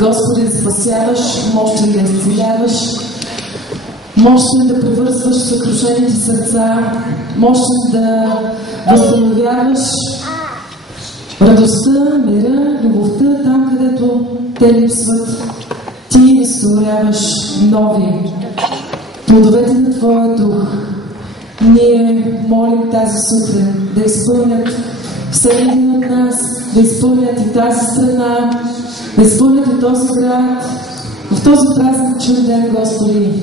Господи, да спасяваш, можеш ли да изцеляваш, можеш ли да превързваш съкрушените сърца, можеш ли да възстановяваш радостта, мира, любовта там, където те липсват. Ти изтворяваш нови плодовете на Твоя дух. Ние молим тази сутрин да изпълнят всеки един от нас, да изпълнят и тази страна, да изпълнят и този град в този празничен ден, Господи,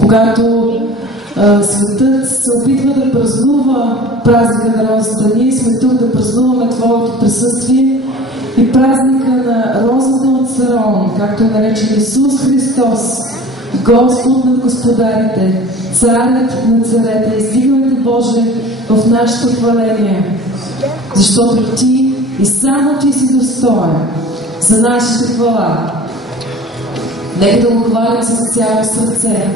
когато светът се опитва да празнува празника на розата. Ние сме тук да празнуваме Твоето присъствие и празника на розата от Сарон, както е наречен Исус Христос, Господ над господарите, Царят на царете. Издигвайте, Боже, в нашето хваление, защото Ти и само Ти си достоен за нашите хвала. Нека да го хвалим с цяло сърце,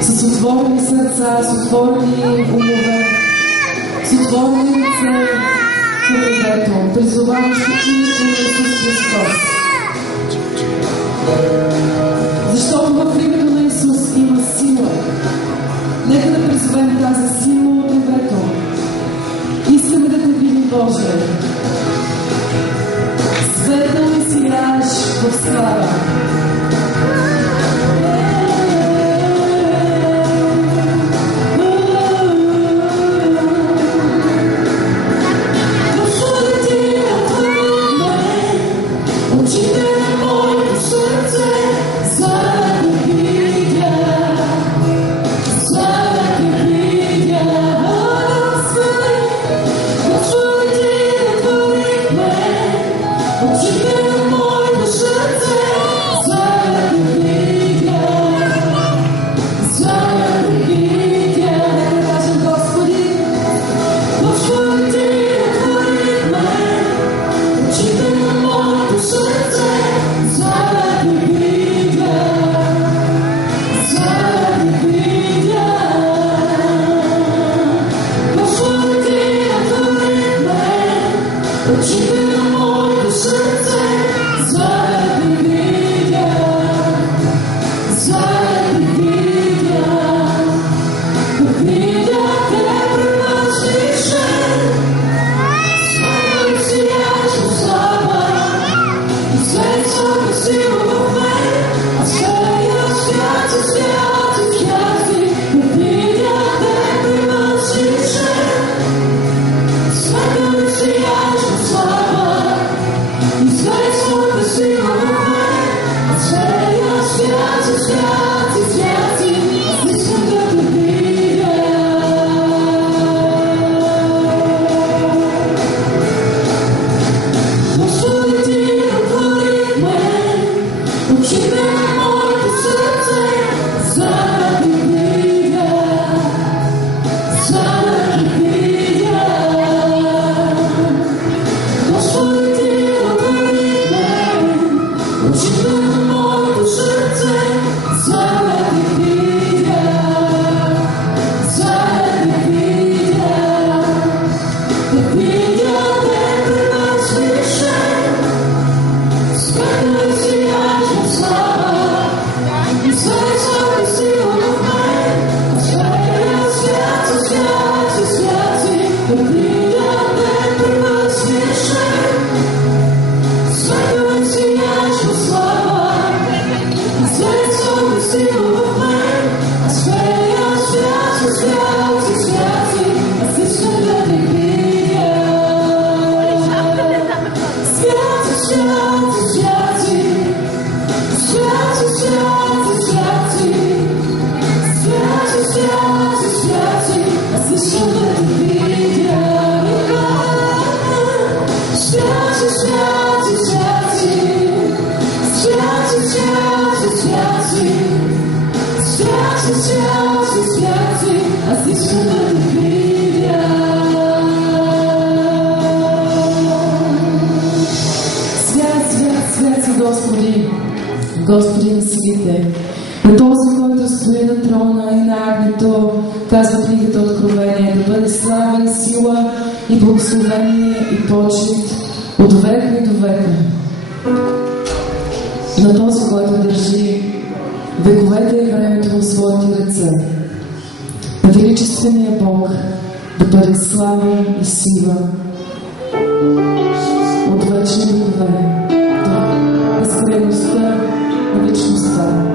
с отворени сърца, с отворени умове, с отворени ръце, с небето, призоваващо името на Исус Христос. Защото в името на Исус има сила. Нека да призовем тази сила от небето. Искаме да те видим, Боже. Светъл и сияеш в слава. Господи на силите, на този, който стои на трона и на агнето, казва книгата Откровение, да бъде слава и сила и благословение и почет от века и до века. На този, който държи вековете и времето в своите ръце. На величествения Бог да бъде слава и сила от вечни векове до безкрайността на вечността.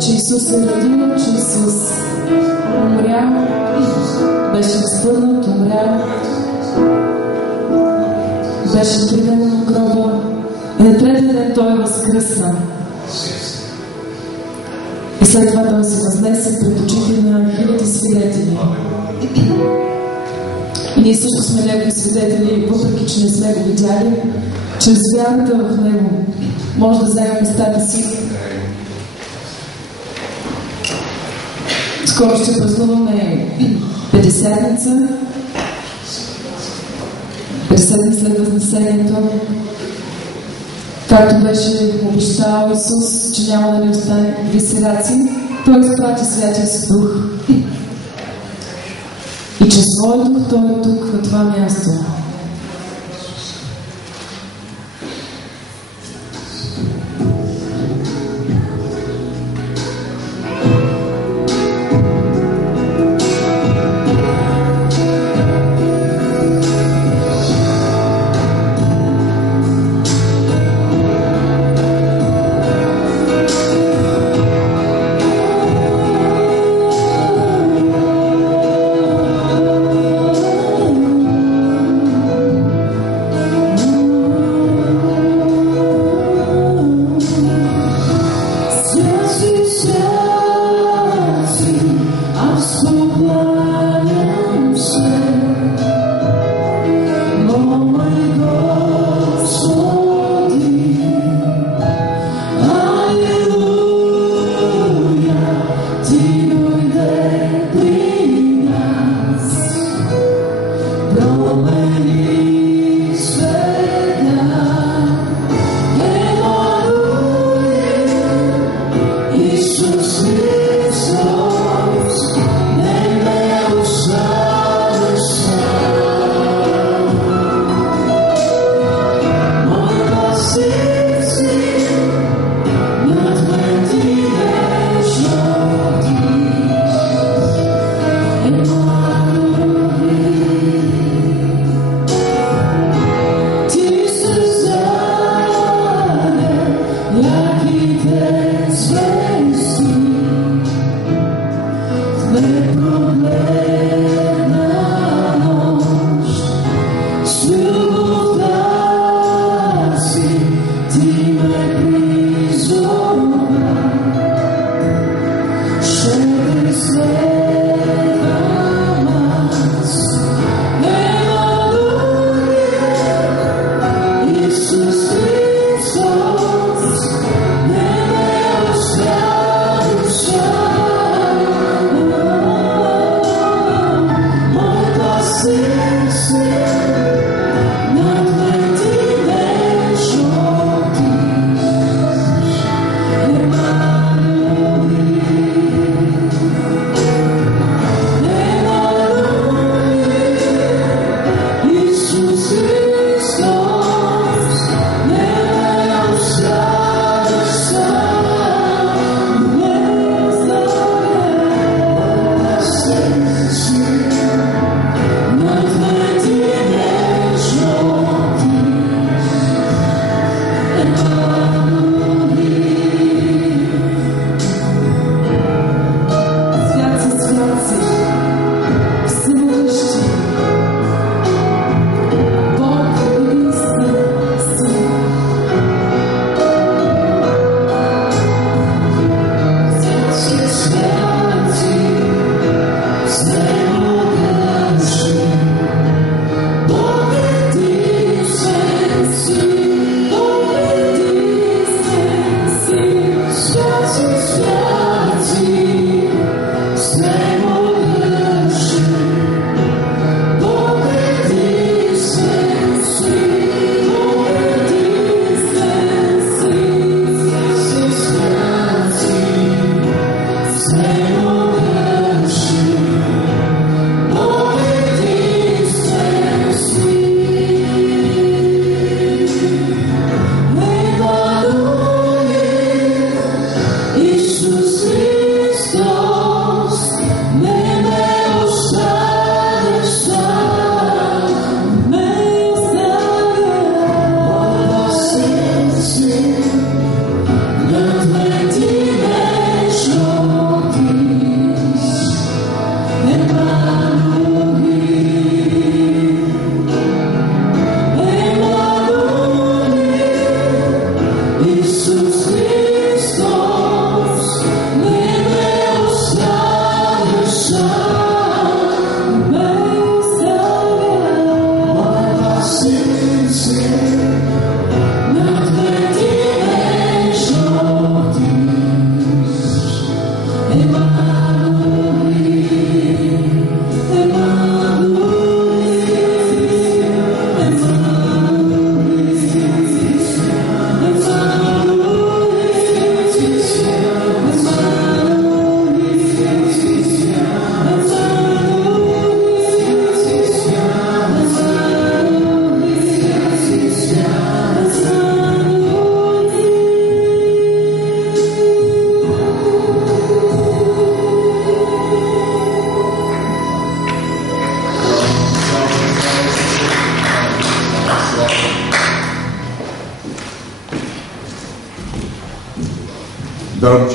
Че Исус е родил, че Исус умрял, беше възпърнат, умрял, беше придаден в гроба и на третия ден Той е възкръсна. И след това Той се възнесе пред очите на хиляди свидетели. И ние също сме Негови свидетели, въпреки че не сме го видяли, чрез вярата в Него може да вземем местата си. Скоро ще празнуваме Петдесятница, 50 дни след Възнесението. Както беше обещал Исус, че няма да ни остане висераци, Той изпрати Святия си Дух. И чрез Своя Дух Той е тук, на това място. Like he did,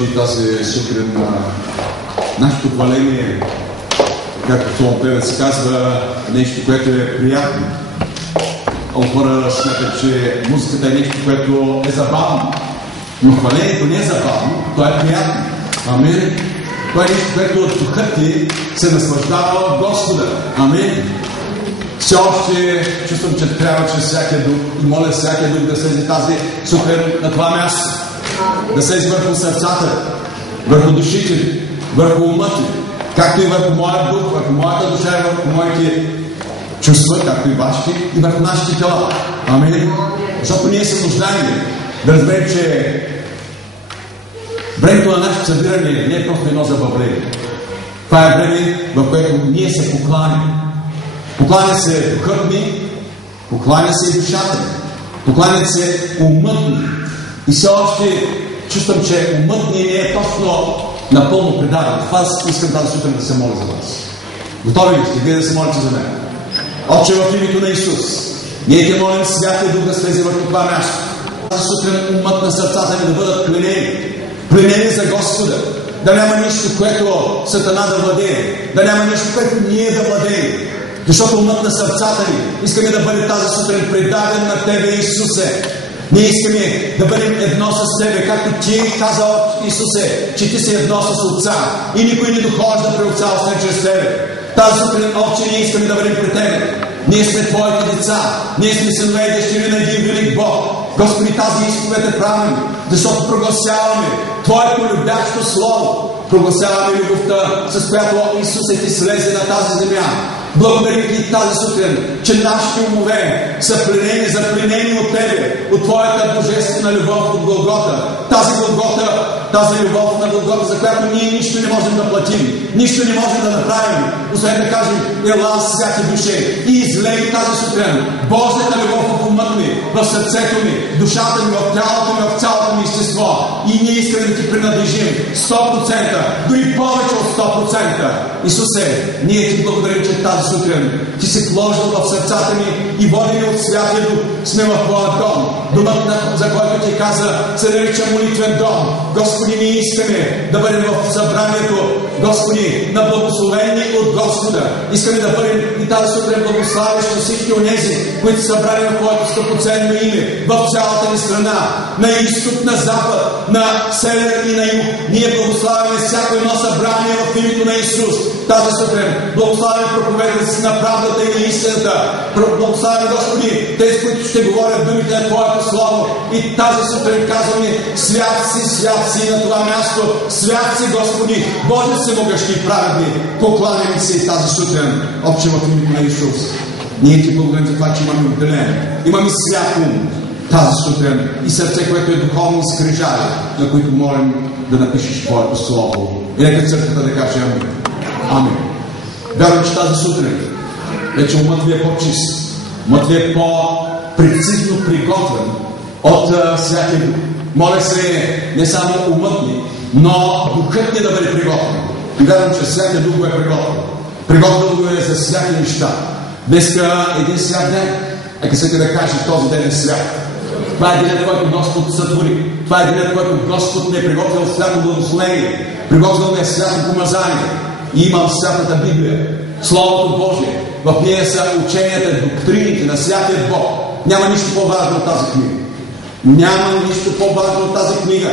продължи тази сутрин нашето хваление, както Соломон Певец казва, нещо, което е приятно. Хора смятат, че музиката е нещо, което е забавно. Но хвалението не е забавно, то е приятно. Амин. Това е нещо, което от духът ти се наслаждава от Господа. Амин. Все още чувствам, че трябва, че всякия дух, и моля всякия дух да слезе тази сутрин на това място. Да слезе върху сърцата, върху душите, върху умът, както и върху моят дух, върху моята душа и върху моите чувства, както и вашите, и върху нашите тела. Амин. Защото ние се нуждаем да разберем, че времето на нашето събиране не е просто едно забавление. Това е време, в което ние се покланяме. Покланя се духът ни, покланя се и душата ни, покланя се умът ни. И все още чувствам, че умът ни не е точно напълно предаден. Това искам тази сутрин да се моля за вас. Готови ли сте? Вие да се молите за мен. Отче, в името на Исус, ние те молим Святия Дух да слезе върху това място. Тази сутрин умът на сърцата ни да бъдат пленени за Господа. Да няма нищо, което Сатана да владее. Да няма нищо, което ние да владеем. Защото умът на сърцата ни искаме да бъде тази сутрин предаден на Тебе, Исусе. Ние искаме да бъдем едно с Тебе, както Ти каза от Исусе, че Ти си едно с Отца и никой не дохожда при Отца, освен чрез Тебе. Тази сутрин, Отче, ние искаме да бъдем при Тебе. Ние сме Твоите деца. Ние сме синове и дъщери на един велик Бог. Господи, тази изповед е правилна, защото прогласяваме Твоето любящо Слово. Прогласяваме любовта, с която Исус Ти слезе на тази земя. Благодарим Ти тази сутрин, че нашите умове са запленени от Тебе, от Твоята божествена любов от Голгота. Тази любов на Голгота, за която ние нищо не можем да платим, нищо не можем да направим, освен да кажем: ела всяки душе и излей тази сутрин Божията любов в умът ми, в сърцето ми, душата ми, в тялото ми, в цялото ми естество. И ние искаме да Ти принадлежим 100%, дори повече от 100%. Исусе, ние Ти благодарим, че тази сутрин Ти си вложил в сърцата ми и водени от Святия Дух сме в Твоя дом. Домът, за който Ти каза, се нарича молитвен дом. Господи, ние искаме да бъдем в събранието, Господи, на благословени от Господа. Искаме да бъдем и тази сутрин благославящи всички онези, които са събрани на Твоето скъпоценно име в цялата ни страна, на изток, на запад, на север и на юг. Ние благославяме всяко едно събрание в името на Исус. Тази сутрин благославяме проповедници на правдата и на истината. Благославяме, Господи, тези, които ще говорят думите на Твоето Слово. И тази сутрин казваме: свят си на това място. Свят си, Господи, Боже всемогъщи и праведни. Покланяме се и тази сутрин, Отче, в името на Исус. Ние Ти благодарим за това, че имаме отделение. Имаме свят ум тази сутрин и сърце, което е духовно изкрижали, на които молим да напишеш Твоето Слово. И нека църквата да каже амин. Амин. Вярвам, че тази сутрин вече умът Ви е по-чист. Умът Ви е по-прецизно приготвен от Святия Дух. Моля се не само умът ни, но духът ни да бъде приготвен. И вярвам, че Святия Дух го е приготвен. Приготвен го е за всяки неща. Днеска един свят ден. Нека всеки да каже: този ден е свят. Това е денят, който Господ сътвори. Това е денят, който Господ не е приготвил свято благословение. Приготвил не е свято помазание. И имам святата Библия, Словото Божие. В нея са ученията, доктрините на Святия Бог. Няма нищо по-важно от тази книга. Няма нищо по-важно от тази книга.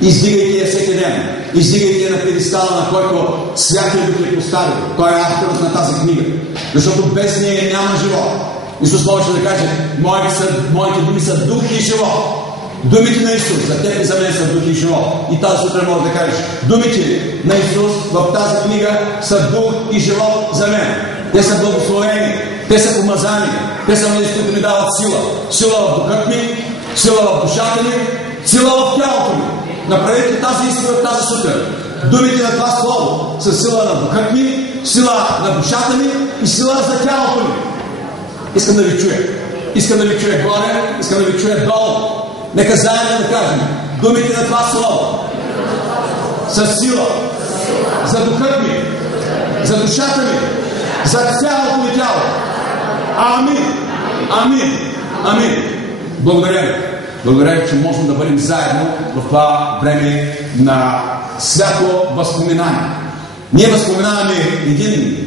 Издигайте я всеки ден. Издигайте я на пиедестала, на който Святия Дух е поставил. Той е авторът на тази книга. Защото без нея няма живот. Исус можеше да каже: моите думи са дух и живот. Думите на Исус за теб и за мен са дух и живот. И тази сутрин може да кажеш: думите на Исус в тази книга са дух и живот за мен. Те са благословени, те са помазани, те са тези, които ми дават сила. Сила в духът ми, сила в душата ми, сила в тялото ми. Направете тази истина тази сутрин. Думите на това Слово са сила на духът ми, сила на душата ми и сила за тялото ми. Искам да Ви чуя. Искам да Ви чуя горе, искам да Ви чуя долу. Нека заедно да кажем: думите на това Слово са сила за духът ми, за душата ми, за цялото ми тяло. Амин! Амин! Амин! Благодаря Ви. Благодаря ви, че можем да бъдем заедно в това време на свято възпоминание. Ние възпоменаваме един,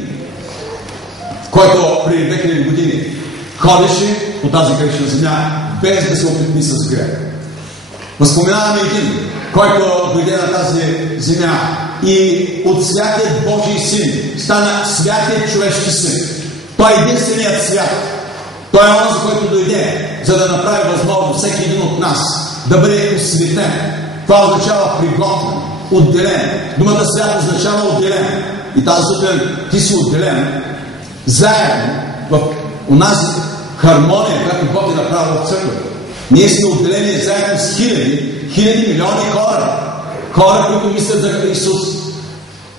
който преди 2000 години ходеше по тази грешна земя, без да се опитни с грех. Възпоменаваме един, който дойде на тази земя и от святият Божий син стана святият човешки син. Той е единственият свят. Той е онзи, който дойде, за да направи възможно всеки един от нас да бъде осветен. Това означава приготвен, отделен. Думата свят означава отделен. И тази сутрин ти си отделен заедно в онази хармония, която Бог е направил в църквата. Ние сме отделени заедно с хиляди, милиони хора. Хора, които мислят за Исус.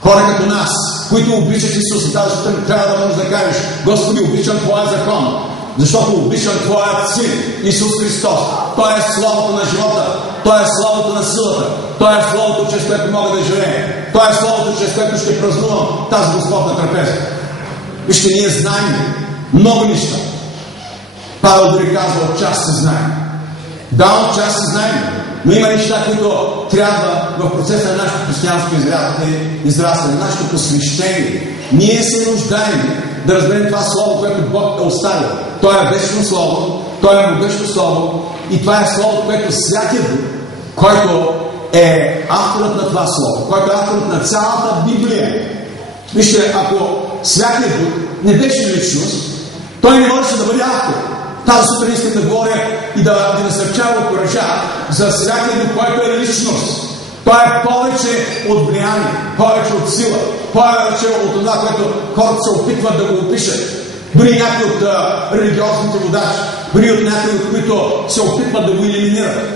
Хора като нас, които обичат Исус. И тази сутрин трябва да можеш да кажеш: Господи, обичам Твоя закон, защото обичам Твоят Син, Исус Христос. Той е словото на живота. Той е словото на силата. Той е словото, чрез което мога да живея. Той е словото, чрез което ще празнувам тази Господна трапеза. Вижте, ние знаем много неща. Павел дори казва: отчас се знаем. Да, отчас се знаем. Но има неща, които трябва в процеса на нашето християнско израстване, нашето посвещение. Ние се нуждаем да разберем това слово, което Бог е оставил. То е вечно слово, то е могъщо слово и това е слово, което Святия Дух, който е авторът на това слово, който е авторът на цялата Библия. Вижте, ако Святия Дух не беше личност, той не можеше да бъде автор. Тази сутрин искам да говоря и да ви насърчава окуража за Святия Дух, който е личност. Той е повече от влияние, повече от сила, повече от това, което хората се опитват да го опишат. Дори някои от религиозните водачи, дори от някои, от които се опитват да го елиминират.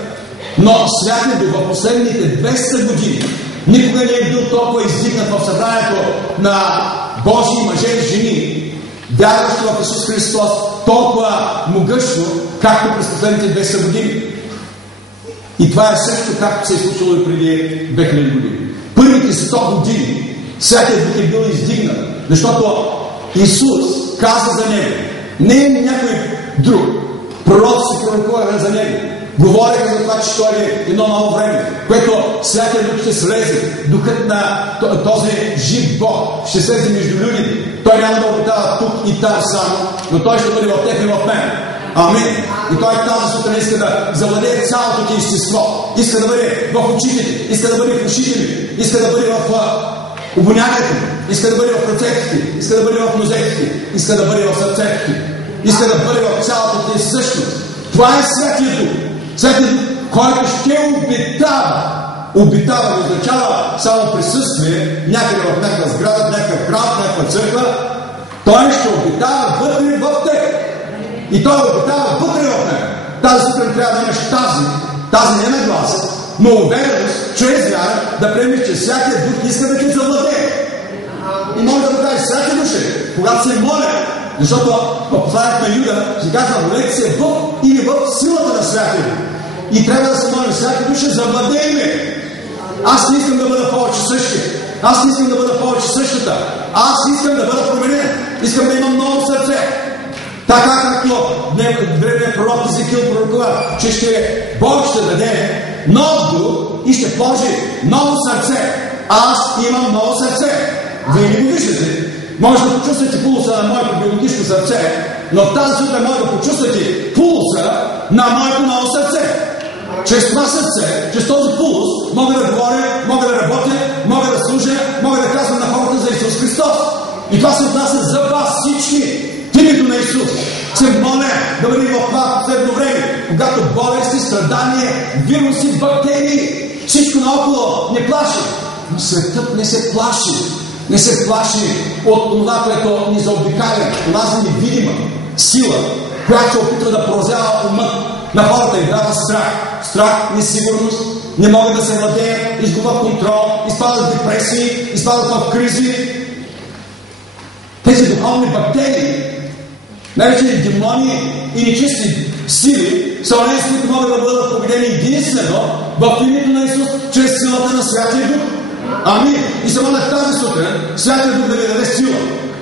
Но Святия Дух в последните 200 години никога не е бил толкова издигнат в събранието на Божии мъже и жени, вярващи в Исус Христос, толкова могъщо, както през последните 200 години. И това е също както се е случило и преди 2000 години. Първите 100 години Святия Дух е бил издигнат, защото Исус каза за него. Не е някой друг. Пророци се пророкуваха за него. Говореха за това, че той е едно ново време, което Святия Дух ще слезе. Духът на този жив Бог ще слезе между людите. Той няма да обитава тук и там само, но той ще бъде в теб и в мен. Амин. И той тази сутрин иска да завладее цялото ти естество. Иска да бъде в очите ти, иска да бъде в ушите ти, иска да бъде в обонянието ти, иска да бъде в ръцете ти, иска да бъде в нозете ти, иска да бъде в сърцето ти, иска да бъде в цялата ти същност. Това е Святия Дух. Святия Дух, който ще обитава. Обитава означава само присъствие някъде в някаква сграда, в някакъв град, в някаква църква. Той ще обитава вътре в теб. И той обитава вътре в мен. Тази сутрин трябва да имаш тази не на гласа, но увереност, чрез вяра, да приемеш, че Святия Дух иска да те завладее. И може да кажеш: Святия Душе, когато се моля, защото в посланието на Юда се казва: молете се в или в силата на Святия Дух. И трябва да се молим: Святия Душе, завладей ме. Аз не искам да бъда повече същия. Аз не искам да бъда повече същата. Аз искам да бъда променен. Искам да имам ново сърце. Така както древният пророк Езекил пророкува, че Бог ще даде нов дух и ще вложи ново сърце. Аз имам ново сърце. Вие не го виждате. Може да почувствате пулса на моето биологично сърце, но в тази сутрин може да почувствате пулса на моето ново сърце. Чрез това сърце, чрез този пулс, мога да говоря, мога да работя, мога да служа, мога да казвам на хората за Исус Христос. И това се отнася за вас всички. В името на Исус се моля да бъдем в това последно време, когато болести, страдания, вируси, бактерии, всичко наоколо не плаши. Но светът не се плаши. Не се плаши от това, което ни заобикаля, онази невидима сила, която се опитва да поразява умът на хората и дава страх. Страх, несигурност, не могат да се владеят, изгубват контрол, изпадат в депресии, изпадат в кризи. Тези духовни бактерии, наречени демони и нечисти сили, са онези, които могат да бъдат победени единствено в името на Исус, чрез силата на Святия Дух. Амин. И се моля тази сутрин Святия Дух да ви даде сила.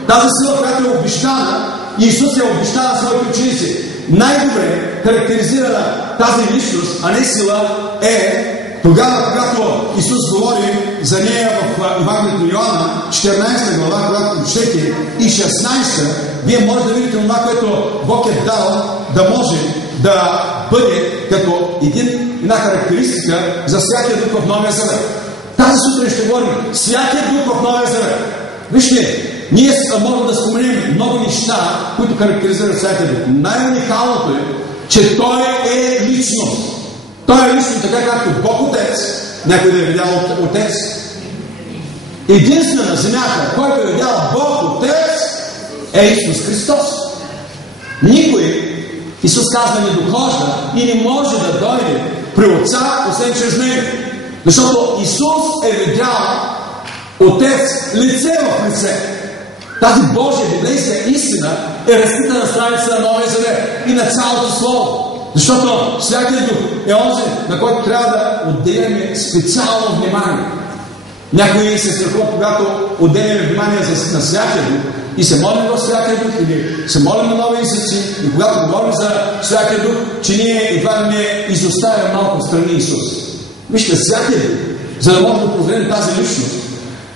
Тази сила, която е обещана, Исус е обещана своите ученици. Най-добре характеризирана тази личност, а не сила, е тогава, когато Исус говори за нея в Евангелието на Йоанна, 14 глава, когато прочете и 16, вие може да видите това, което Бог е дал да може да бъде като една характеристика за Святия Дух в Новия Завет. Тази сутрин ще говорим Святия Дух в Новия Завет. Вижте, ние можем да споменем много неща, които характеризират Святия Дух. Най-уникалното е, че Той е личност. Той е лично така, както Бог Отец. Някой да е видял Отец. Единствена земята, който е видял Бог Отец, е Исус Христос. Никой, Исус казва, не дохожда и не може да дойде при Отца, освен чрез Него. Защото Исус е видял Отец лице в лице. Тази Божия библейска истина е разкрита на страница на Новия Завет и на цялото Слово. Защото Святия Дух е онзи, на който трябва да отделяме специално внимание. Някои се страхуват, когато отделяме внимание на Святия Дух и се молим в Святия Дух или се молим на нови езици и когато говорим за Святия Дух, че ние едва не изоставяме малко страни Исус. Вижте, Святия Дух, за да можем да прозрем тази личност,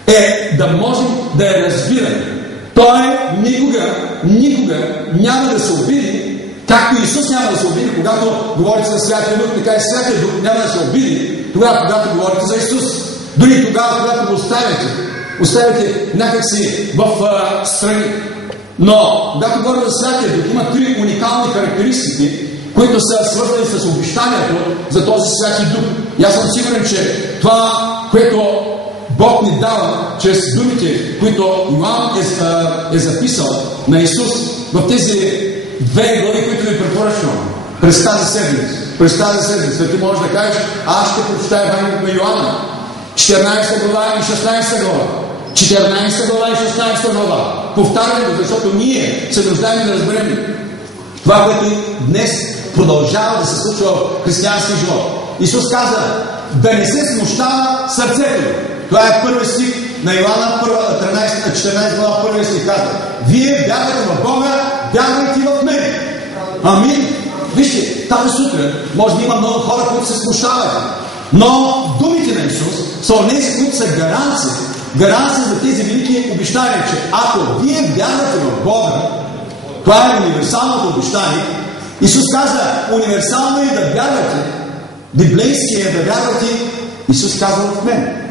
е да можем да я разбираме. Той никога няма да се обиди, както Исус няма да се обиди, когато говорите за Святия Дух, така и Святия Дух няма да се обиди, тогава, когато говорите за Исус. Дори тогава, когато го оставите някакси в страни. Но, когато говорим за Святия Дух, има три уникални характеристики, които са свързани с обещанието за този Святи Дух. И аз съм сигурен, че това, което Бог ни дава чрез думите, които Йоан е записал на Исус в тези две глави, които ви препоръчвам през тази седмица. Ти можеш да кажеш, аз ще прочитая Евангелието на Йоанна, 14 глава и 16 глава. 14 глава и 16 глава. Повтарям го, защото ние се нуждаем да разберем това, което днес продължава да се случва в християнския живот. Исус каза, да не се смущава сърцето. Това е първи стих на Йоанна 14 глава, първи стих казва. Вие вярвате в Бога, вярвайте в мен. Амин. Вижте, тази сутрин може да има много хора, които се смущават. Но думите на Исус са онези, които са гаранция за тези велики обещания, че ако вие вярвате в Бога, това е универсалното обещание. Исус каза, универсално е да вярвате, библейски е да вярвате, Исус каза в мен.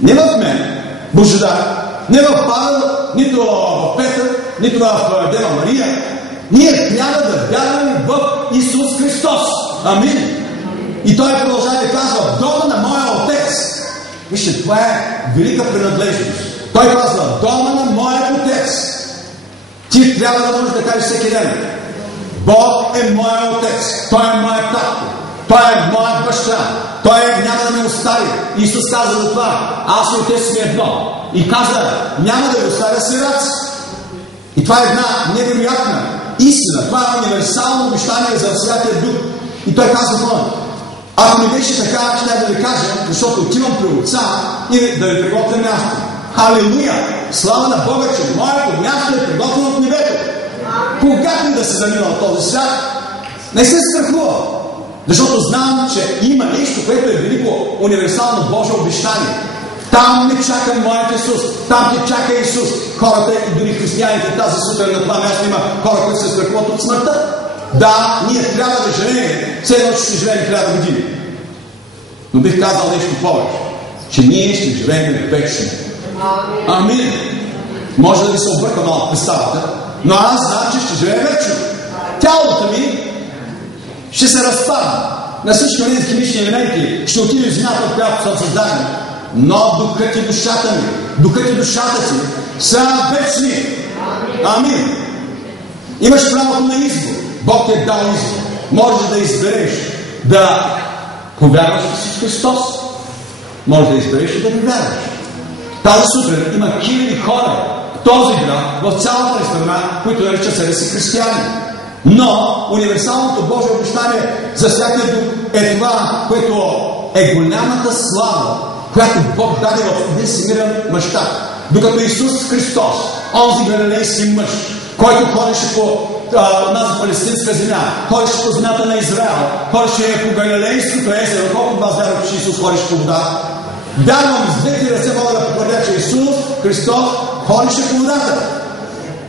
Не в мен, Божидар, не в Павел, нито в Петър, нито в Дева Мария. Ние трябва да вярваме в Исус Христос. Амин. И той продължава да казва, дома на моя Отец. Вижте, това е велика принадлежност. Той казва, дома на моя Отец. Ти трябва да можеш да кажеш всеки ден. Бог е моя Отец. Той е моя татко. Той е моя баща. Той няма да ме остави. Исус каза за това. Аз и Отец сме едно. И каза, няма да го оставя сираци. И това е една невероятна истина. Това е универсално обещание за Святия Дух. И той каза това. Ако не беше така, ще да ви кажа, защото отивам при Отца и да ви приготвя място. Халилуя! Слава на Бога, че моето място е приготвено в небето. Когато и да се замина от този свят, не се страхува. Защото знам, че има нещо, което е велико универсално Божие обещание. Там не чака моят Исус. Там те чака Исус. Хората и дори християните тази сутрин на това място има хора, които се страхуват от смъртта. Да, ние трябва да живеем, все едно, че ще живеем 1000 години. Но бих казал нещо повече, че ние ще живеем вечно. Амин. Може да ви се обърка малко представата, но аз знам, че ще живеем вечно. Тялото ми ще се разпадне. На всички тези химични елементи ще отиде в земята, в която съм създаден. Но духът и душата ти са вечни. Амин. Имаш правото на избор. Бог ти е дал избор. Можеш да избереш да повярваш в Исус Христос. Може да избереш и да не вярваш. Тази сутрин има хиляди хора в този град, в цялата страна, които наричат себе си християни. Но универсалното Божие обещание за Святия Дух е това, което е голямата слава, която Бог даде в един всемирен мащаб. Докато Исус Христос, онзи галилейски мъж, който ходеше по онази палестинска земя, ходеше по земята на Израел, ходеше по Галилейското езеро. Колко от вас вярват, че Исус ходеше по вода? Вярвам, с двете ръце мога да потвърдя, че Исус Христос ходеше по водата.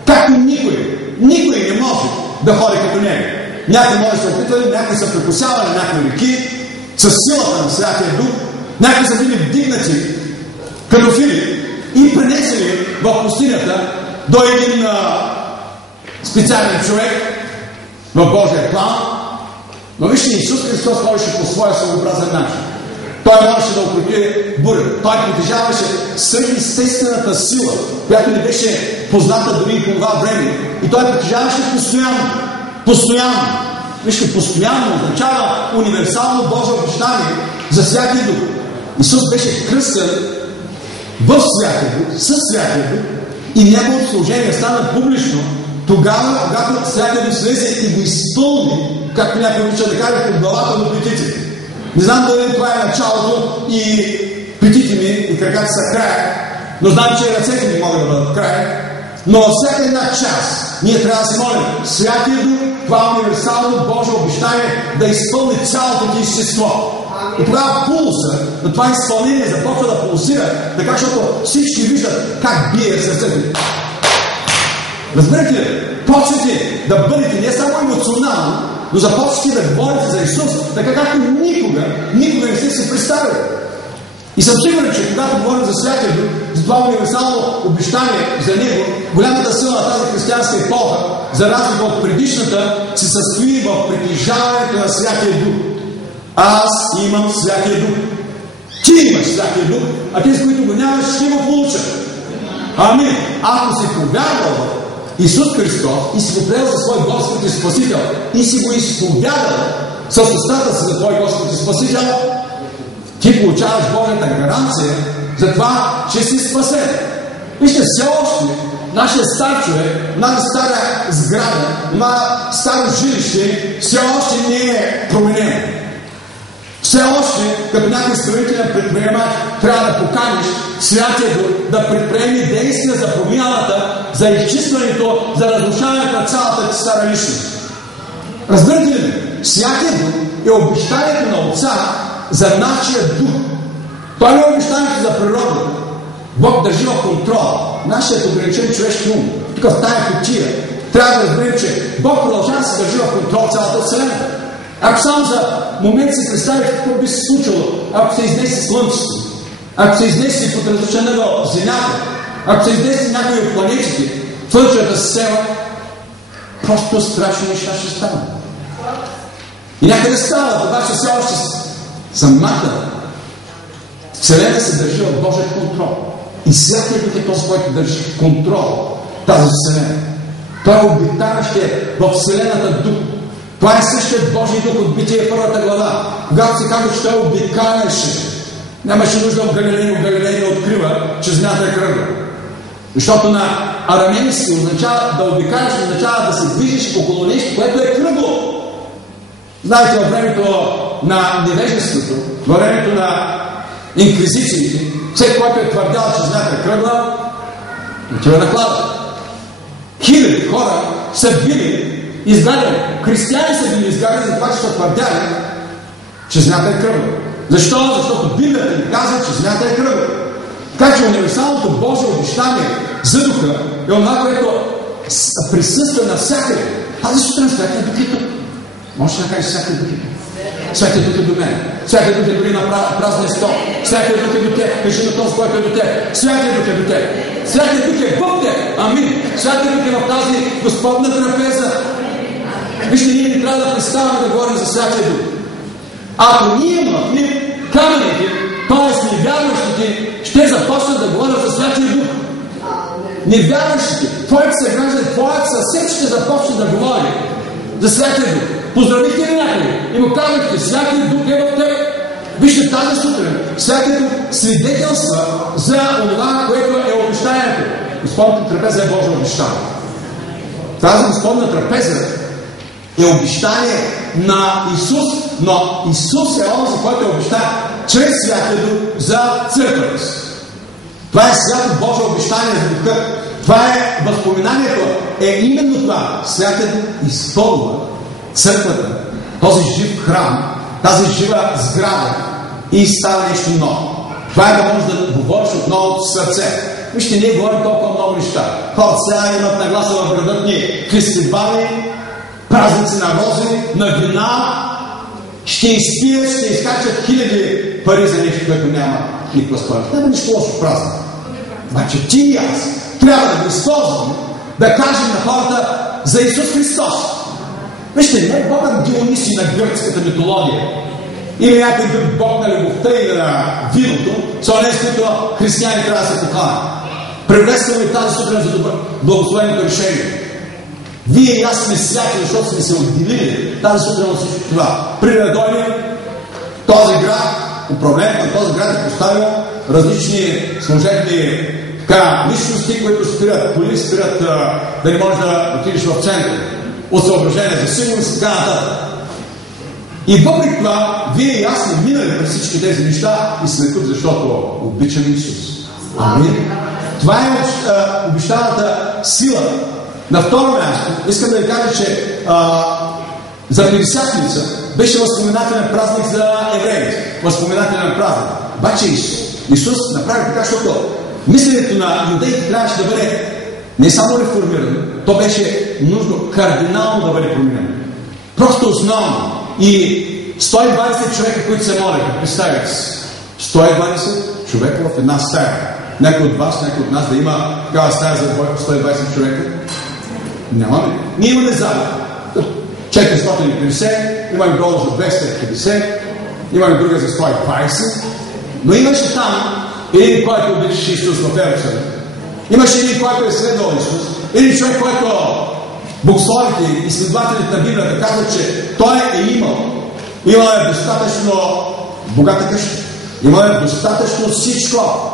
Както никой не може да ходи като него. Някой може да се опитали, някой са прекусявали някои реки със силата на Святия Дух, някои са били вдигнати като Филип и пренесели в пустинята до един специален човек в Божия план. Но вижте, Исус Христос ходеше по своя съобразен начин. Той можеше да укрепи буря. Той притежаваше свръхестествената сила, която не беше позната дори по това време. И той притежаваше постоянно. Вижте, постоянно означава универсално Божие обещание за Святия Дух. Исус беше кръстен в Святия Дух, със Святия Дух, и неговото служение стана публично тогава, когато Святия Дух слезе и го изпълни, както някой обича да каже, от главата до петите. Не знам дали това е началото и петите ми и краката са края, но знам, че ръцете ми могат да бъдат края. Но във всяка една част ние трябва да се молим Святия Дух, това универсално Божие обещание да изпълни цялото ти естество. И тогава пулса на това изпълнение започва да пулсира, така, защото всички виждат как бие сърцето. Разбирате ли? Почвате да бъдете не само емоционално, но започвате да говорите за Исус, така както никога не сте се представили. И съм сигурен, че когато говорим за Святия Дух, за това универсално обещание за Него, голямата сила на тази християнска епоха, за разлика от предишната, се състои в притежаването на Святия Дух. Аз имам Святия Дух. Ти имаш Святия Дух, а тези, които го нямаш, ще го получат. Амин. Ако си повярвал в Исус Христос и си го приел за свой Господ и Спасител и си го изповядал с устата си за твой Господ и Спасител, ти получаваш Божията гаранция за това, че си спасен. Вижте, все още нашия стар човек, нашата стара сграда, на старо жилище, все още не е променено. Все още, като някой строителен предприемач, трябва да поканиш Святия Дух да предприеме действия за промяната, за изчистването, за разрушаването на цялата ти стара личност. Разбирате ли? Святия Дух е обещанието на Отца за нашия дух. Той не е обещанието за природа. Бог държи в контрол нашият ограничен човешки ум. Тук в тая кутия трябва да разберем, че Бог продължава да се държи в контрол цялата Вселена. Ако само за момент си представите какво би се случило, ако се изнесе Слънцето, ако се изнесе под разрушена Земята, ако се изнесе някои от планетите, Слънчевата система, просто страшни неща ще станат. И някъде става, обаче все още самата Вселена се държи в Божия контрол. И Святия Дух е този, който държи контрол тази Вселена. Той е обитаващия в Вселената Дух. Това е същият Божий Дух от Битие първата глава. Когато се казва, че той обикаляше, нямаше нужда от Галилей да открива, че земята е кръгла. Защото на арамейски означава да обикаляш, означава да се движиш около нещо, което е кръгло. Знаете, във времето на невежеството, във времето на инквизициите, всеки, който е твърдял, че земята е кръгла, отива на клада. Хиляди хора са били изгадени. Християни са били изгадени за това, че са твърдяли, че земята е кръгла. Защо? Защото Библията ни казва, че земята е кръгла. Така че универсалното Божие обещание за духа е това, което присъства навсякъде. Тази сутрин Святия Дух е тук. Може да кажеш Святия Дух е тук. Святия Дух е до мен. Святия Дух е дори на празния стол. Святия Дух е до теб. Кажи на този, който е до теб. Святия Дух е до теб. Святия Дух е в теб. Амин. Святия Дух е в тази Господна трапеза. Вижте, ние не трябва да представяме да говорим за Святия Дух. Ако ние махнем камъните, т.е. невярващите, ще започнат да говорят за Святия Дух. Невярващите, твоите съграждани, твоят съсед ще започне да говори за Святия Дух. Поздравихте ли някой? И му казахте, Святия Дух е в теб. Вижте, тази сутрин Святия Дух свидетелства за това, което е обещанието. Господната трапеза е Божие обещание. Тази Господна трапеза е обещание на Исус, но Исус е онзи, който е обещан чрез Святия Дух за църквата си. Това е свято Божие обещание за духа. Това е възпоминанието, е именно това. Святът изпълва църквата, този жив храм, тази жива сграда и става нещо ново. Това е да можеш да говориш от новото сърце. Вижте, ние говорим толкова много неща. Хората сега имат нагласа в градът ни фестивали, празници на рози, на вина, ще изпият, ще изкачат хиляди пари за нещо, което няма никаква стойност. Няма нищо лошо в празник. Значи ти и аз трябва да го използваме, да кажем на хората за Исус Христос. Вижте, не Бога Диониси на гръцката митология или някой друг Бог на любовта или на виното, с онези, които християни трябва да се поканят. Приветстваме тази сутрин за благословеното решение. Вие и аз сме святи, защото сме се отделили тази сутрин от всичко това. При да дойде този град, управлението на този град е поставил различни служебни личности, които спират коли, спират да не можеш да отидеш в център от съображение за сигурност и така нататък. И въпреки това, вие и аз сме минали през всички тези неща и сме тук, защото обичаме Исус. Амин. Това е обещаната сила. На второ място, искам да ви кажа, че за Петдесятница беше възпоменателен празник за евреите. Възпоменателен празник. Обаче Исус направи така, защото мисленето на юдеите трябваше да бъде не само реформирано, то беше нужно кардинално да бъде променено. Просто основно. И 120 човека, които се молеха, представете си. 120 човека в една стая. Някой от вас, някой от нас да има такава стая за 120 човека? Нямаме. Ние имаме зала. 450, имаме долу за 250, имаме друга за 120, но имаше там един, който обичаше Исус в Ерусалим. Имаше един, който е следвал Исус. Един човек, който богословите и изследователите на Библията казват, че той е имал достатъчно богата къща. Имал достатъчно всичко.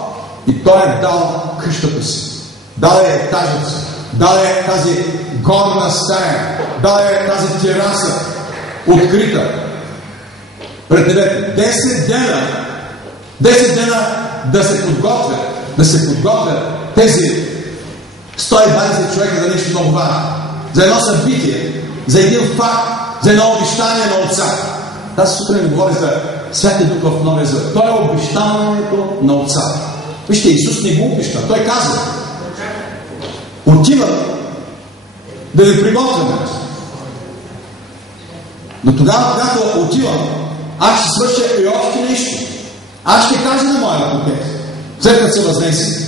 И той е дал къщата си. Дал е етажът си. Дал е тази горна стая. Дал е тази тераса. Открита. Предвидете, 10 дена да се подготвят тези 120 човека за нещо много важно. За едно събитие, за един факт, за едно обещание на Отца. Тази сутрин говори за Святия Дух в Новия Завет. Той е обещанието на Отца. Вижте, Исус не го обеща. Той казва: отивам да ви приготвя място. Но тогава, когато отивам, аз ще свърша и още нещо. Аз ще кажа на моя отец, след като се възнеси,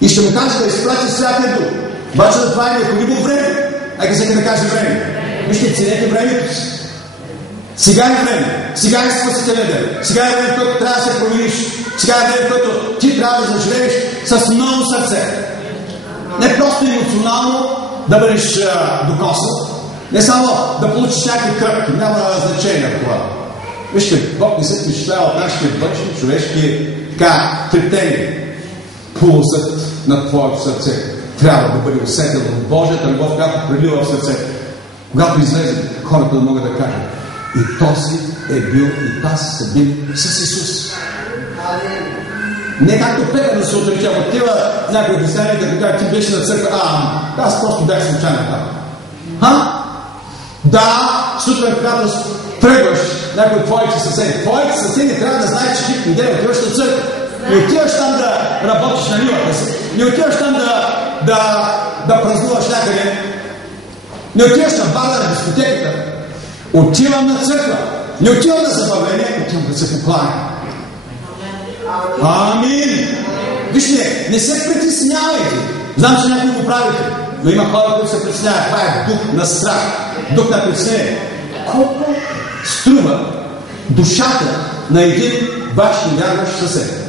и ще му кажа да изпрати Святия Дух. Обаче да това е необходимо време. Нека сега да каже време. Вижте, ценете времето си. Сега е време. Сега е спасителен ден. Сега е време, което трябва да се промениш. Сега е време, което ти трябва да заживееш с много сърце. Не просто емоционално да бъдеш докоснат. Не само да получиш някакви кръпки. Няма значение това. Вижте, Бог не се впечатлява от нашите външни човешки трептени. Пулсът на твоето сърце трябва да бъде усетен от Божията любов, която прелива в сърцето. Когато излезе, хората да могат да кажат: и този е бил, и тази са били с Исус. Не както Петър да се отрече, отива някой християни да кажа: ти беше на църква. Аз просто бях случайен там. Да, сутрин, когато тръгваш някой от твоите съседи трябва да знаят, че ти неделя отиваш на църква. Не отиваш там да работиш на нивата си. Не отиваш там да празнуваш някъде. Не отиваш на бара, на дискотеката. Отивам на църква. Не отивам на забавление, отивам да се покланя. Амин! Вижте, не се притеснявайте. Знам, че някой го правите. Но има хора, които се притесняват. Това е дух на страх. Дух на притеснение. Колко струва душата на един ваш невярващ съсед?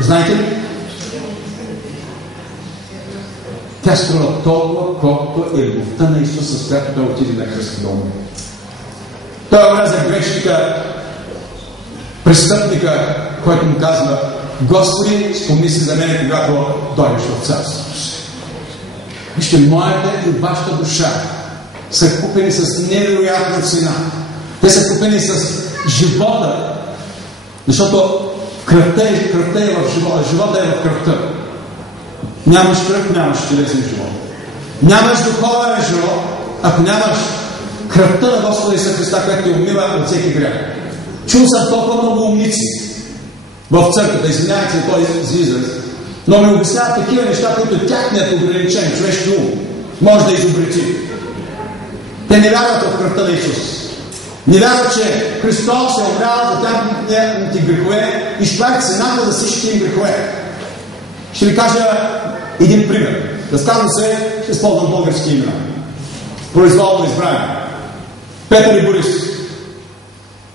Знаете ли? Тя струва толкова, колкото е любовта на Исус, с която той отиде на кръста да умре. Той говори за грешника, престъпника, който му казва: Господи, спомни си за мен, когато дойдеш в царството си. Вижте, моята и вашата душа са купени с невероятна цена. Те са купени с живота, защото кръвта е в живота, живота е в кръвта. Нямаш кръв, нямаш телесен живот. Нямаш духовен живот, ако нямаш кръвта на Господа Исуса Христа, която те умива от всеки грях. Чул съм толкова много умници в църквата, извинявайте за този израз, но ми обясняват такива неща, които тяхният ограничен човешки ум може да изобрети. Те не вярват в кръвта на Исус. Не вярват, че Христос е умрял за тяхните грехове и ще прави цената за всички им грехове. Ще ви кажа един пример. Разказвам се, ще използвам български имена. Произволно избрани. Петър и Борис.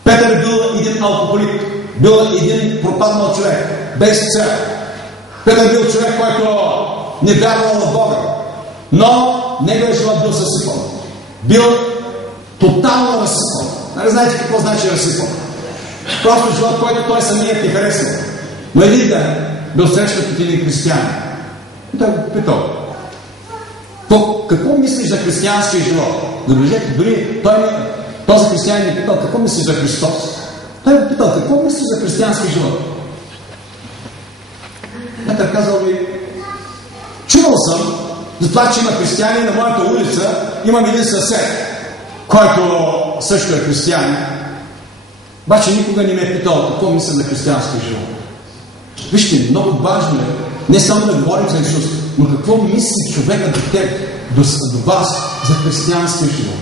Петър е бил един алкохолик. Бил един пропаднал човек. Без цел. Петър бил човек, който не вярвал в Бога. Но неговият живот бил съсипан. Бил тотално разсипан. Нали знаете какво значи разсипан? Просто живот, който той самият не харесва. Но един ден бил срещнат от един християнин. И той го питал: какво мислиш за християнския живот? Забележете, дори този християнин не питал какво мислиш за Христос. Той го питал: какво мислиш за християнския живот? Петър казал ми: чувал съм за това, че има християни на моята улица, имам един съсед, който също е християнин. Обаче никога не ме е питал какво мисля за християнския живот. Вижте, много важно е не само да говорим за Исус, но какво мисли човека до теб, до вас, за християнския живот.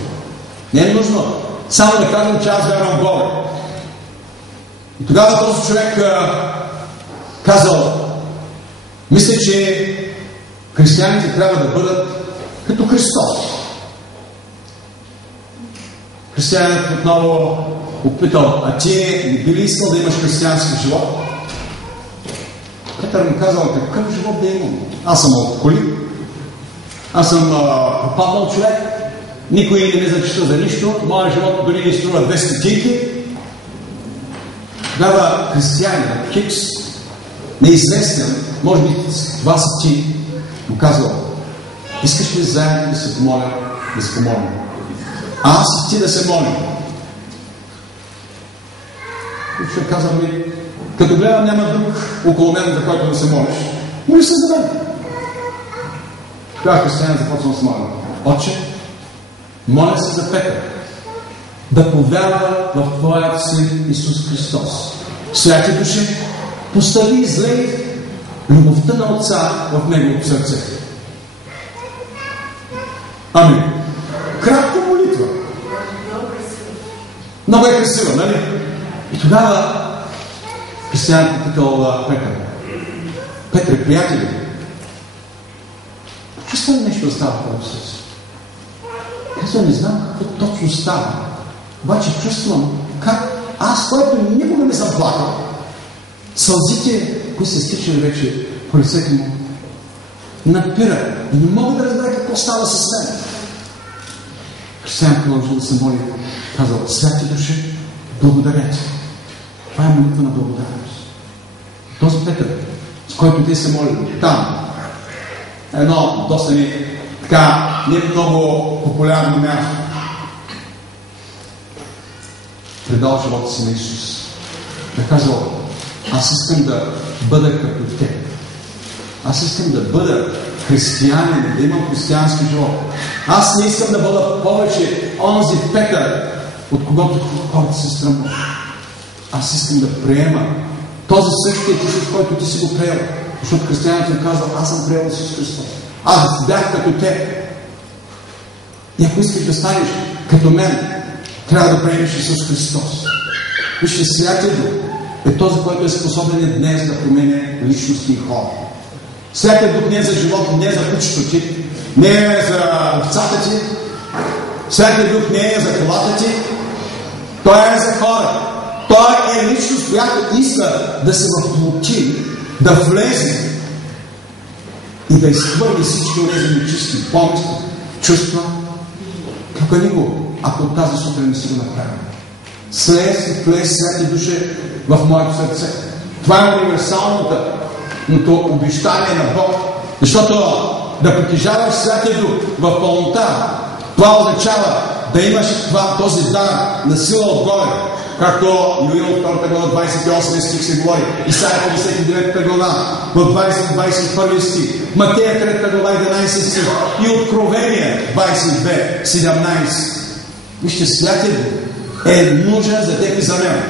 Не е нужно само да кажем, че аз вярвам в Бога. И тогава този човек казал: мисля, че християните трябва да бъдат като Христос. Християнът отново опитал: а ти не би ли искал да имаш християнски живот? Петър му казал: какъв живот да имам? Аз съм алкохолик, аз съм пропаднал човек, никой не ме зачита за нищо, моят живот дори не струва 2 стотинки. Тогава християнин, Хикс, неизвестен, може би това си ти, му казал: искаш ли заедно да се помоля, да се помолим? Аз и ти да се молим. И човек казал ми: като гледам няма друг около мен, за който да се молиш, моли се за мен. Тогава християнин започна да се моля: Отче, моля се за Петър да повярва в Твоят Син Исус Христос. Святи Душе, постави и излей любовта на Отца в неговото сърце. Амин. Кратка молитва. Много е красива, нали? И тогава християнът попитал Петър: Петре, приятели, чувства ли нещо да става в твоето сърце? Казва: не знам какво точно става, обаче чувствам как аз, който никога не съм плакал, сълзите, които се стичали вече по лицето му, напира и не мога да разбера какво става с мен. Християн продължил да се моли, казал: Святи Душе, благодаря ти. Това е молитва на благодарност. Този Петър, с който те се молили там, едно доста не много популярно място, предал живота си на Исус. Да казал: аз искам да бъда като теб. Аз искам да бъда християнин, да имам християнски живот. Аз не искам да бъда повече онзи Петър, от когото хората се срамуват. Аз искам да приема този същия Исус, който ти си го приел. Защото християните им казват: аз съм приел Исус Христос. Аз бях като теб. И ако искаш да станеш като мен, трябва да приемеш Исус Христос. Вижте, Святия Дух е този, който е способен днес да променя личности и хора. Святия Дух не е за живота, не е за кучето ти, не е за овцата ти. Святия Дух не е за колата ти. Той е за хора. Той е личност, която иска да се въплоти, да влезе и да изхвърли всички онези нечисти помисли, чувства. Покани го, ако от тази сутрин не си го направим. Влез, Святи Душе, в моето сърце. Това е универсалното обещание на Бог. Защото да притежаваш Святия Дух в пълнота, това означава да имаш този дар на сила отгоре. както Йоил 2 глава 28 стих се говори, Исаия 59 глава, в 20-21 стих, Матея 3 глава 11 стих и Откровение 22, 17. Вижте, Святия Дух е нужен за теб и за мен.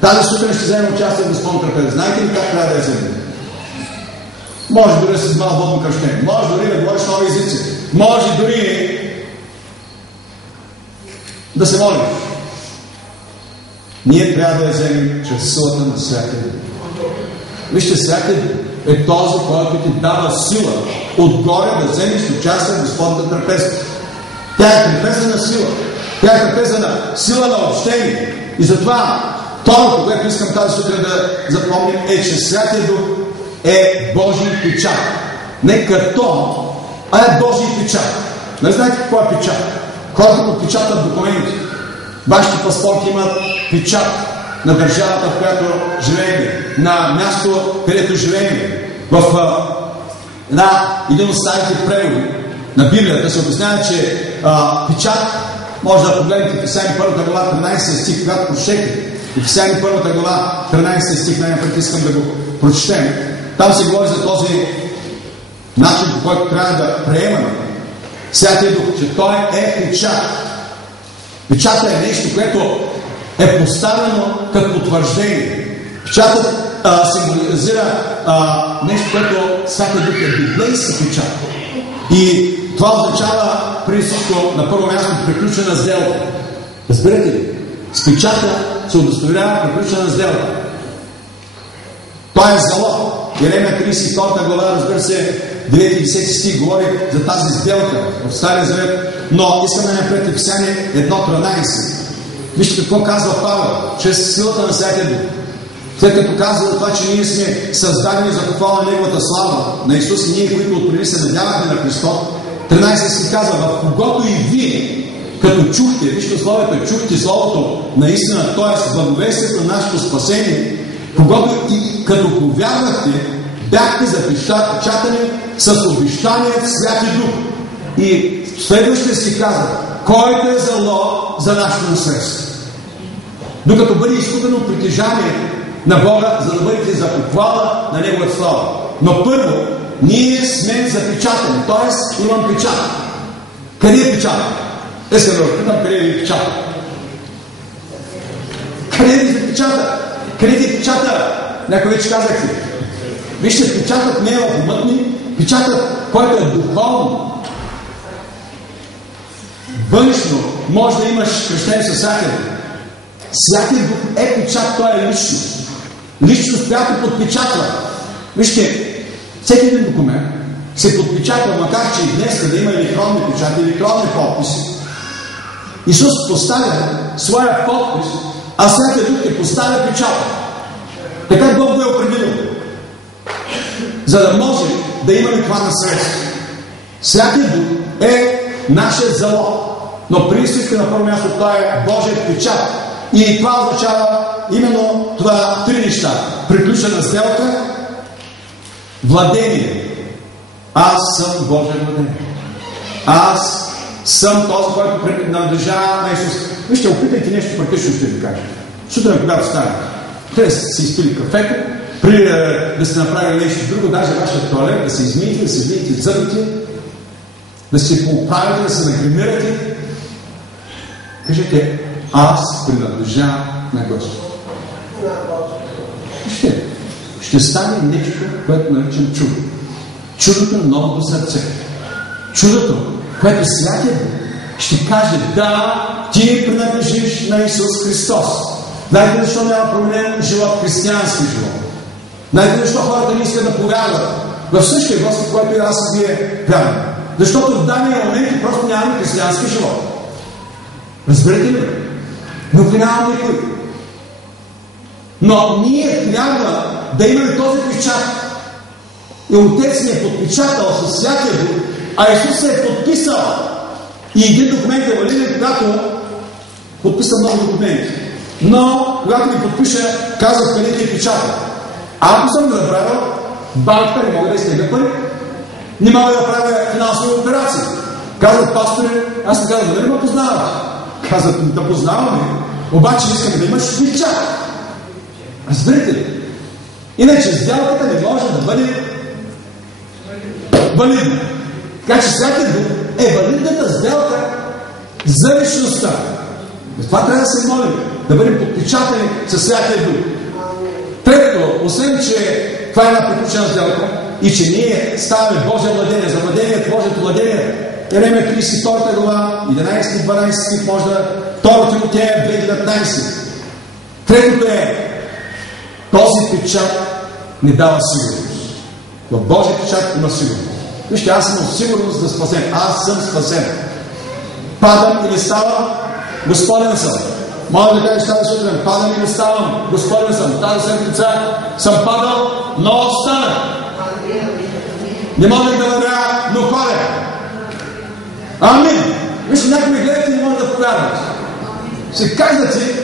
Тази сутрин ще вземем участие в Господно трапеза. Знаете ли как трябва да я вземем? Може дори да си вземал водно кръщение. Може дори да говориш нови езици. Може дори да се молиш. Ние трябва да я вземем чрез силата на Святия Дух. Вижте, Святия Дух е този, който ти дава сила отгоре да вземеш участие в Господната трапеза. Тя е трапеза на сила. Тя е трапеза на сила на общение. И затова второто, което искам тази сутрин да запомним, е, че Святия Дух е Божий печат. Не като, а е Божий печат. Не знаете какво е печат? Хората подпечатат документи. Вашите паспорти имат печат на държавата, в която живеем, на място, където живеем. В един от старите преводи на Библията се обяснява, че печат, може да погледнете в Ефесяни 1 глава 13 стих, когато прочетете. Ефесяни 1 глава 13 стих, най-напред искам да го прочетем. Там се говори за този начин, по който трябва да приемаме Святия Дух, че той е печат. Печатът е нещо, което е поставено като потвърждение. Печатът символизира нещо, което Святия Дух е библейски печат. И това означава преди всичко на първо място приключена сделка. Разбирате ли? С печата се удостоверява приключена сделка. Той е залог. Еремия 32 глава, разбира се, 9 и 10 стих говори за тази сделка в Стария Завет, но искаме напред Ефесяни 1:13. Вижте какво казва Павел, чрез силата на Святия Дух. След като казва за това, че ние сме създадени за похвала на Неговата слава на Исус и ние, които отпреди се надявахме на Христос, 13 стих казва, в когото и вие, като чухте, вижте условията, чухте Словото наистина, т.е. благовестието на нашето спасение, когато и като повярвахте, бяхте запечатани с обещание в Святия Дух. И следващия си казва, който е залог за нашето наследство. Докато бъде изкупено притежание на Бога, за да бъдете за похвала на Неговата слава. Но първо, ние сме запечатани, т.е. имам печат. Къде е печат? Искам да питам, къде е печат? Къде е печата? Къде е печата? Някой вече казахте. Вижте, печатът не е в мътни, печатът, който е духовно. Външно може да имаш кръщение със Святия Дух. Святия Дух е печат, той е личност. Личност, която подпечатва. Вижте, всеки един документ се подпечатва, макар че и днес да има електронни печати, електронни подписи. Исус поставя своя подпис, а Святия Дух те поставя печата. Така Бог го е определил. За да може да имаме това наследство. Святия Дух е нашия залог. Но при всичко на първо място той е Божият печат. И това означава именно това три неща. Приключена сделка, владение. Аз съм Божия владение. Аз съм този, който принадлежава на Исус. Вижте, опитайте нещо практично, ще ви кажа. Сутрин, когато стане, трябва да си изпили кафето, преди да сте направили нещо друго, даже вашия туалет, да се измиете, да се видите зъбите, да се поправите, да се нагримирате. Кажете, аз принадлежа на Господ. Вижте, ще стане нещо, което наричам чудо. Чудото на новото сърце. Чудото, което Святия Дух ще каже, да, ти принадлежиш на Исус Христос. Знаете защо няма променен живот, християнски живот? Знаете защо хората не искат да повярват в същия Господ, който и аз и вие вярваме? Защото в дадения момент просто нямаме християнски живот. Разбирате ли? Но няма никой. Но ние трябва да имаме този печат. И Отец ни е подпечатал със Святия Дух, а Исус се е подписал. И един документ е валиден, когато подписа много документи. Но, когато ги подпиша, казах къде ти е печата. Ако съм го направил, банката не мога да изтегля пари. Не мога да правя финансови операции. Казват пастори, аз не казвам, дали ме познават? Казват, да познаваме. Обаче искаме да имаш печат. Разберете ли? Иначе сделката не може да бъде валидна. Така че Святия Дух е валидната сделка за вечността. Това трябва да се молим, да бъдем подпечатани със Святия Дух. Трето, освен че това е една приключена сделка и че ние ставаме Божия владение, за владение, Божието владение, Еремия 32 глава, 11-12 стих, може да 2 Тимотея 2:19. Третото е, този печат не дава сигурност. В Божия печат има сигурност. Вижте, аз съм сигурност да спасен. Аз съм спасен. Падам или ставам, Господен съм. Може да кажеш тази сутрин, падам или ставам, Господен съм. Тази седмица съм падал, но стана. Не можех да вървя, но ходя. Амин. Вижте, някой ме гледате и не може да повярваш. Се казват си,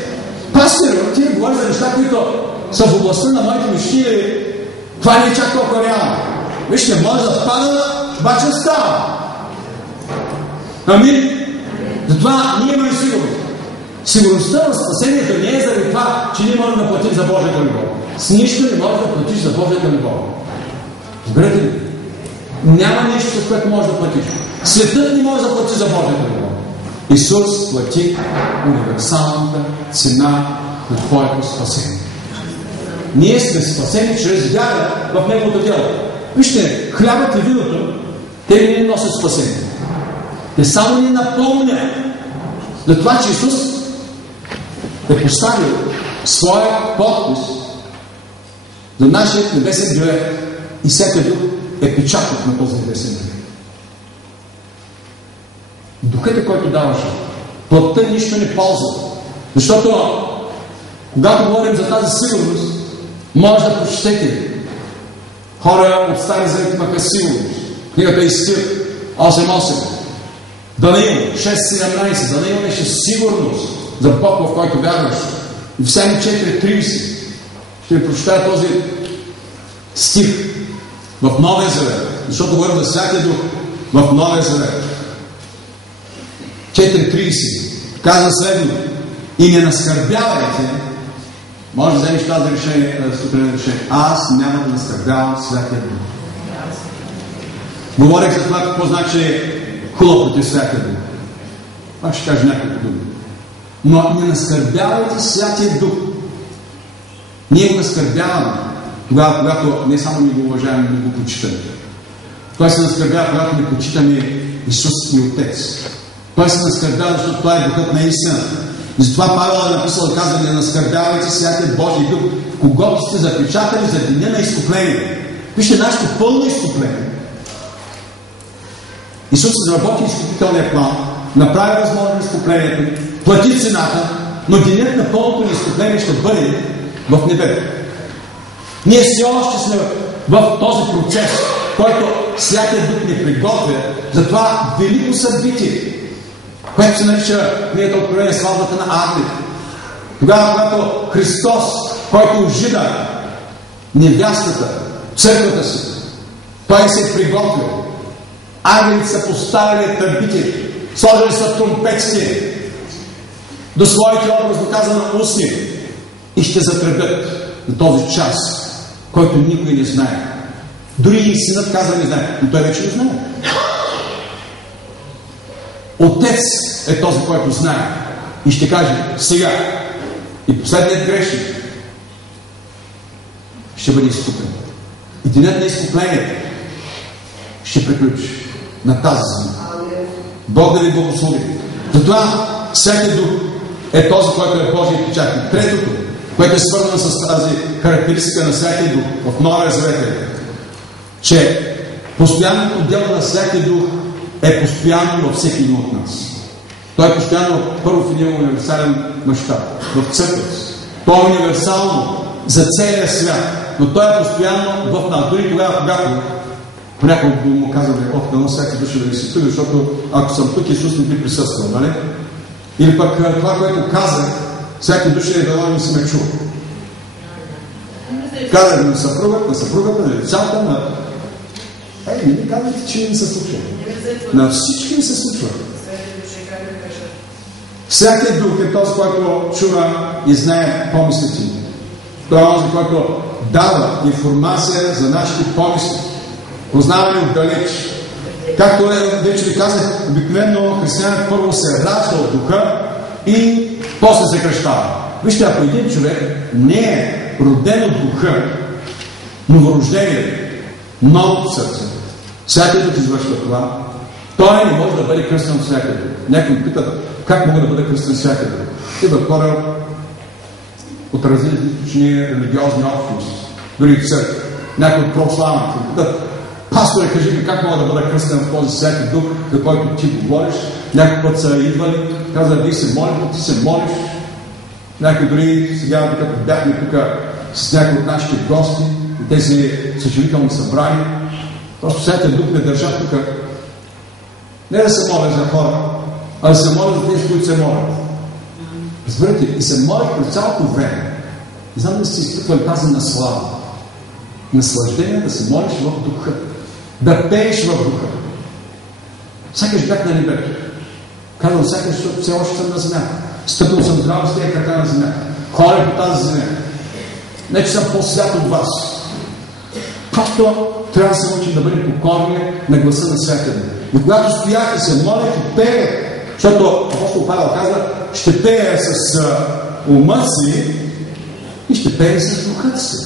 пастор, ти говори за неща, които са в областта на моите мечти. Това не е чак толкова реално. Вижте, може да пада, обаче става. Амин. Затова ние имаме сигурност. Сигурността на спасението не е заради това, че ние можем да платим за Божията любов. С нищо не можеш да платиш за Божията любов. Разберете ли? Няма нещо, с което можеш да платиш. Светът не може да плати за Божията любов. Исус плати универсалната цена на твоето спасение. Ние сме спасени чрез вяра в Неговото дело. Вижте, хлябът и виното, те не ни носят спасение. Те само ни напомнят за това, че Исус е поставил своя подпис за нашия небесен грях и Святия Дух е печатът на този небесен грях. Духът е, който даваше. Плътта нищо не ползва. Защото, когато говорим за тази сигурност, може да прочетете. Хора от Стари Завет имаха сигурност. Книгата Изтир 8.8. Данаил 6.17. Данаил имаше сигурност за Бог, в който вярваше. И в Псалми 4.30 ще ви прочитая този стих в Новия Завет. Защото говорим за Святия Дух в Новия Завет. 4.30 казва следно: и не наскърбявайте. Може да вземеш тази решение, аз няма да наскърбявам Святия Дух. Говорих за това какво значи хубаво против Святия Дух. Аз ще кажа няколко думи. Но не наскърбявайте Святия Дух. Ние го наскърбяваме тогава, когато не само ни го уважаваме, но го почитаме. Той се наскърбява, когато не почитаме Исус и Отец. Той се наскърбява, защото това е Духът на истината. И затова Павел е написал, казва: не наскърбявайте Святия Божий Дух, когато сте запечатали за деня на изкупление. Вижте, нашето пълно изкупление. Исус изработи изкупителния план, направи възможно изкуплението, плати цената, но денят на пълното ни изкупление ще бъде в небето. Ние все още сме в този процес, който Святия Дух ни приготвя за това велико събитие, което се нарича книгата Откровение, сватбата на ангелите. Тогава, когато Христос, който ожида невястата, църквата си, Той се е приготвил. Ангелите са поставили търбите, сложили са тромпетите до своите, образно казано, устни и ще затребят на този час, който никой не знае. Дори и синът каза не знае, но той вече не знае. Отец е този, който знае и ще каже сега. И последният грешник ще бъде изкупен. И денят на изкуплението ще приключи на тази земя. Бог да ви благослови. Затова Святия Дух е този, който е Божия печат. И третото, което е свързано с тази характеристика на Святия Дух в Новия Завет, че постоянното дело на Святия Дух е постоянно във всеки един от нас. Той е постоянно първо в един универсален мащаб, в църквата. Той е универсално за целия свят, но той е постоянно в нас. Дори тогава, когато понякога му казваме: дано всяка душа да ви си тук, защото ако съм тук, Исус не би присъствал, нали? Или пък това, което казах, всяка душа е дано не си ме чува. Казах на съпругата, на децата, на... не ми казвайте, че не се случва. На всички не се случва. Всеки дух е този, който чува и знае помислите ни. Той е този, който дава информация за нашите помисли. Познаване отдалеч. Както вече ви казах, обикновено християнът първо се ражда от духа и после се кръщава. Вижте, ако един човек не е роден от духа, новорождение, новото сърце, всяка дух извършва това, той не може да бъде кръстен от всякъде. Някой ми питат, как мога да бъде кръстен всякъде? Идват хора от различни религиозни общности, дори в църква. Някой от православните питат, пасторе, кажи ми как мога да бъда кръстен в този всяки дух, за който ти говориш. Някой път са идвали, каза, вие се молите, ти се молиш. Някой дори сега, докато бяхме тук с някои от нашите гости, и тези съжалителни събрания, просто всяка дух не държа тук. Не да се моля за хора, а да се моля за тези, които се молят. Разберете, и се молят през цялото време. Не знам да сте изпитвали тази наслада. Наслаждение да се молиш в духа. Да пееш в духа. Сякаш бях на небето. Казвам сякаш, защото все още съм на земята. Стъпил съм здраво с тези крака на земята. Ходя по тази земя. Не, че съм по-свят от вас. Просто трябва да се научим да бъдем покорни на гласа на святъде. И когато стоях и се молих и пея, защото апостол Павел казва, ще пея с ума си и ще пея с духът си.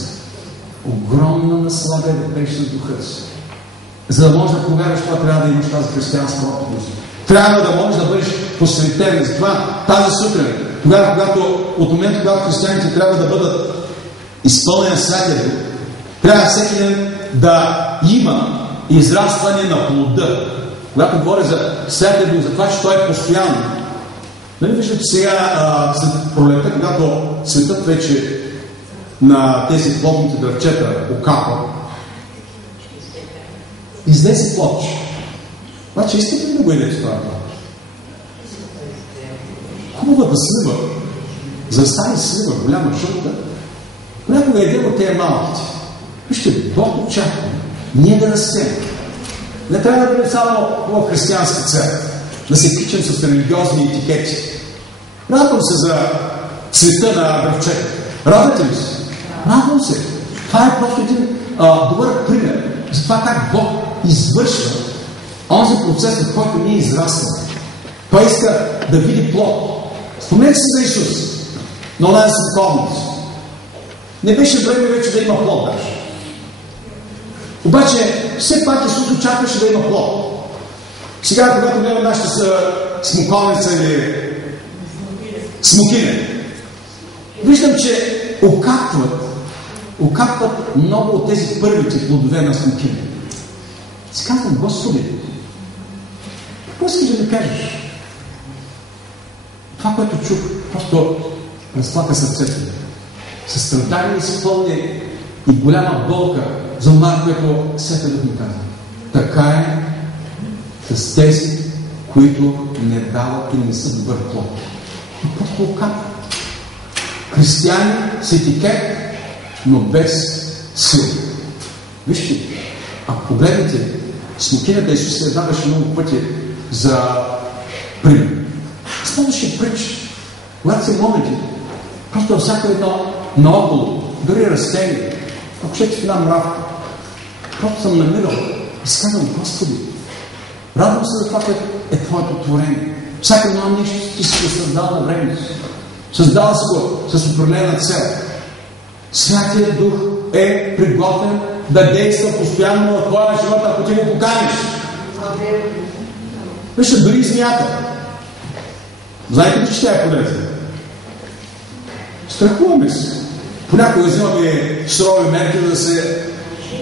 Огромна наслада е да пееш с духът си. За да можеш да повярваш, това трябва да имаш тази християнска опитност. Трябва да можеш да бъдеш посветен. Затова тази сутрин, тогава, когато, от момента, когато християните трябва да бъдат изпълнени всяка дух, трябва всеки ден да има израстване на плода. Когато говоря за всяка дух, за това, че той е постоянно. Нали виждате сега, след пролетта, когато светът вече на тези плодните дървчета окапа, излезе плод. Обаче искате ли да го идете това? Хубавата слива, за да стане слива, голяма жълта, понякога е един от тези малките. Вижте, Бог очаква ние да растем. Не трябва да бъдем само в християнска църква, да се кичим с религиозни етикети. Радвам се за цвета на дървчета. Радвате ли се? Радвам се. Това е просто един добър пример за това как Бог извършва онзи процес, в който ние израстваме. Той иска да види плод. Спомнете си за Исус, на онази смоковница. Не беше време вече да има плод даже. Обаче, все пак Исус очакваше да има плод. Сега, когато гледам нашата смоковница или смокиня, виждам, че окапват много от тези първите плодове на смокиня. Си казвам, Господи, какво искаш да ми кажеш? Това, което чух, просто разплака сърцето ми. Състрадание изпълни и голяма болка за това, което Светът ми казва. Така е с тези, които не дават и не са добър плод. И просто окапват. Християни с етикет, но без сила. Вижте, ако погледнете, смокинята Исус се даваше много пъти за пример. Спомняше притча. Когато се молите, просто всяко едно наоколо, дори растение, ако щете в една мравка, просто съм намирал и си казвам, Господи, радвам се за това, което е Твоето творение. Всяко едно нещо ти си го създал на времето. Създал си го с определена цел. Святия Дух е приготвен да действа постоянно в твоя живот, ако ти го поканиш. Вижте, дори и змията. Знаете ли, че ще е полезен? Страхуваме се. Понякога взимаме сурови мерки, да се,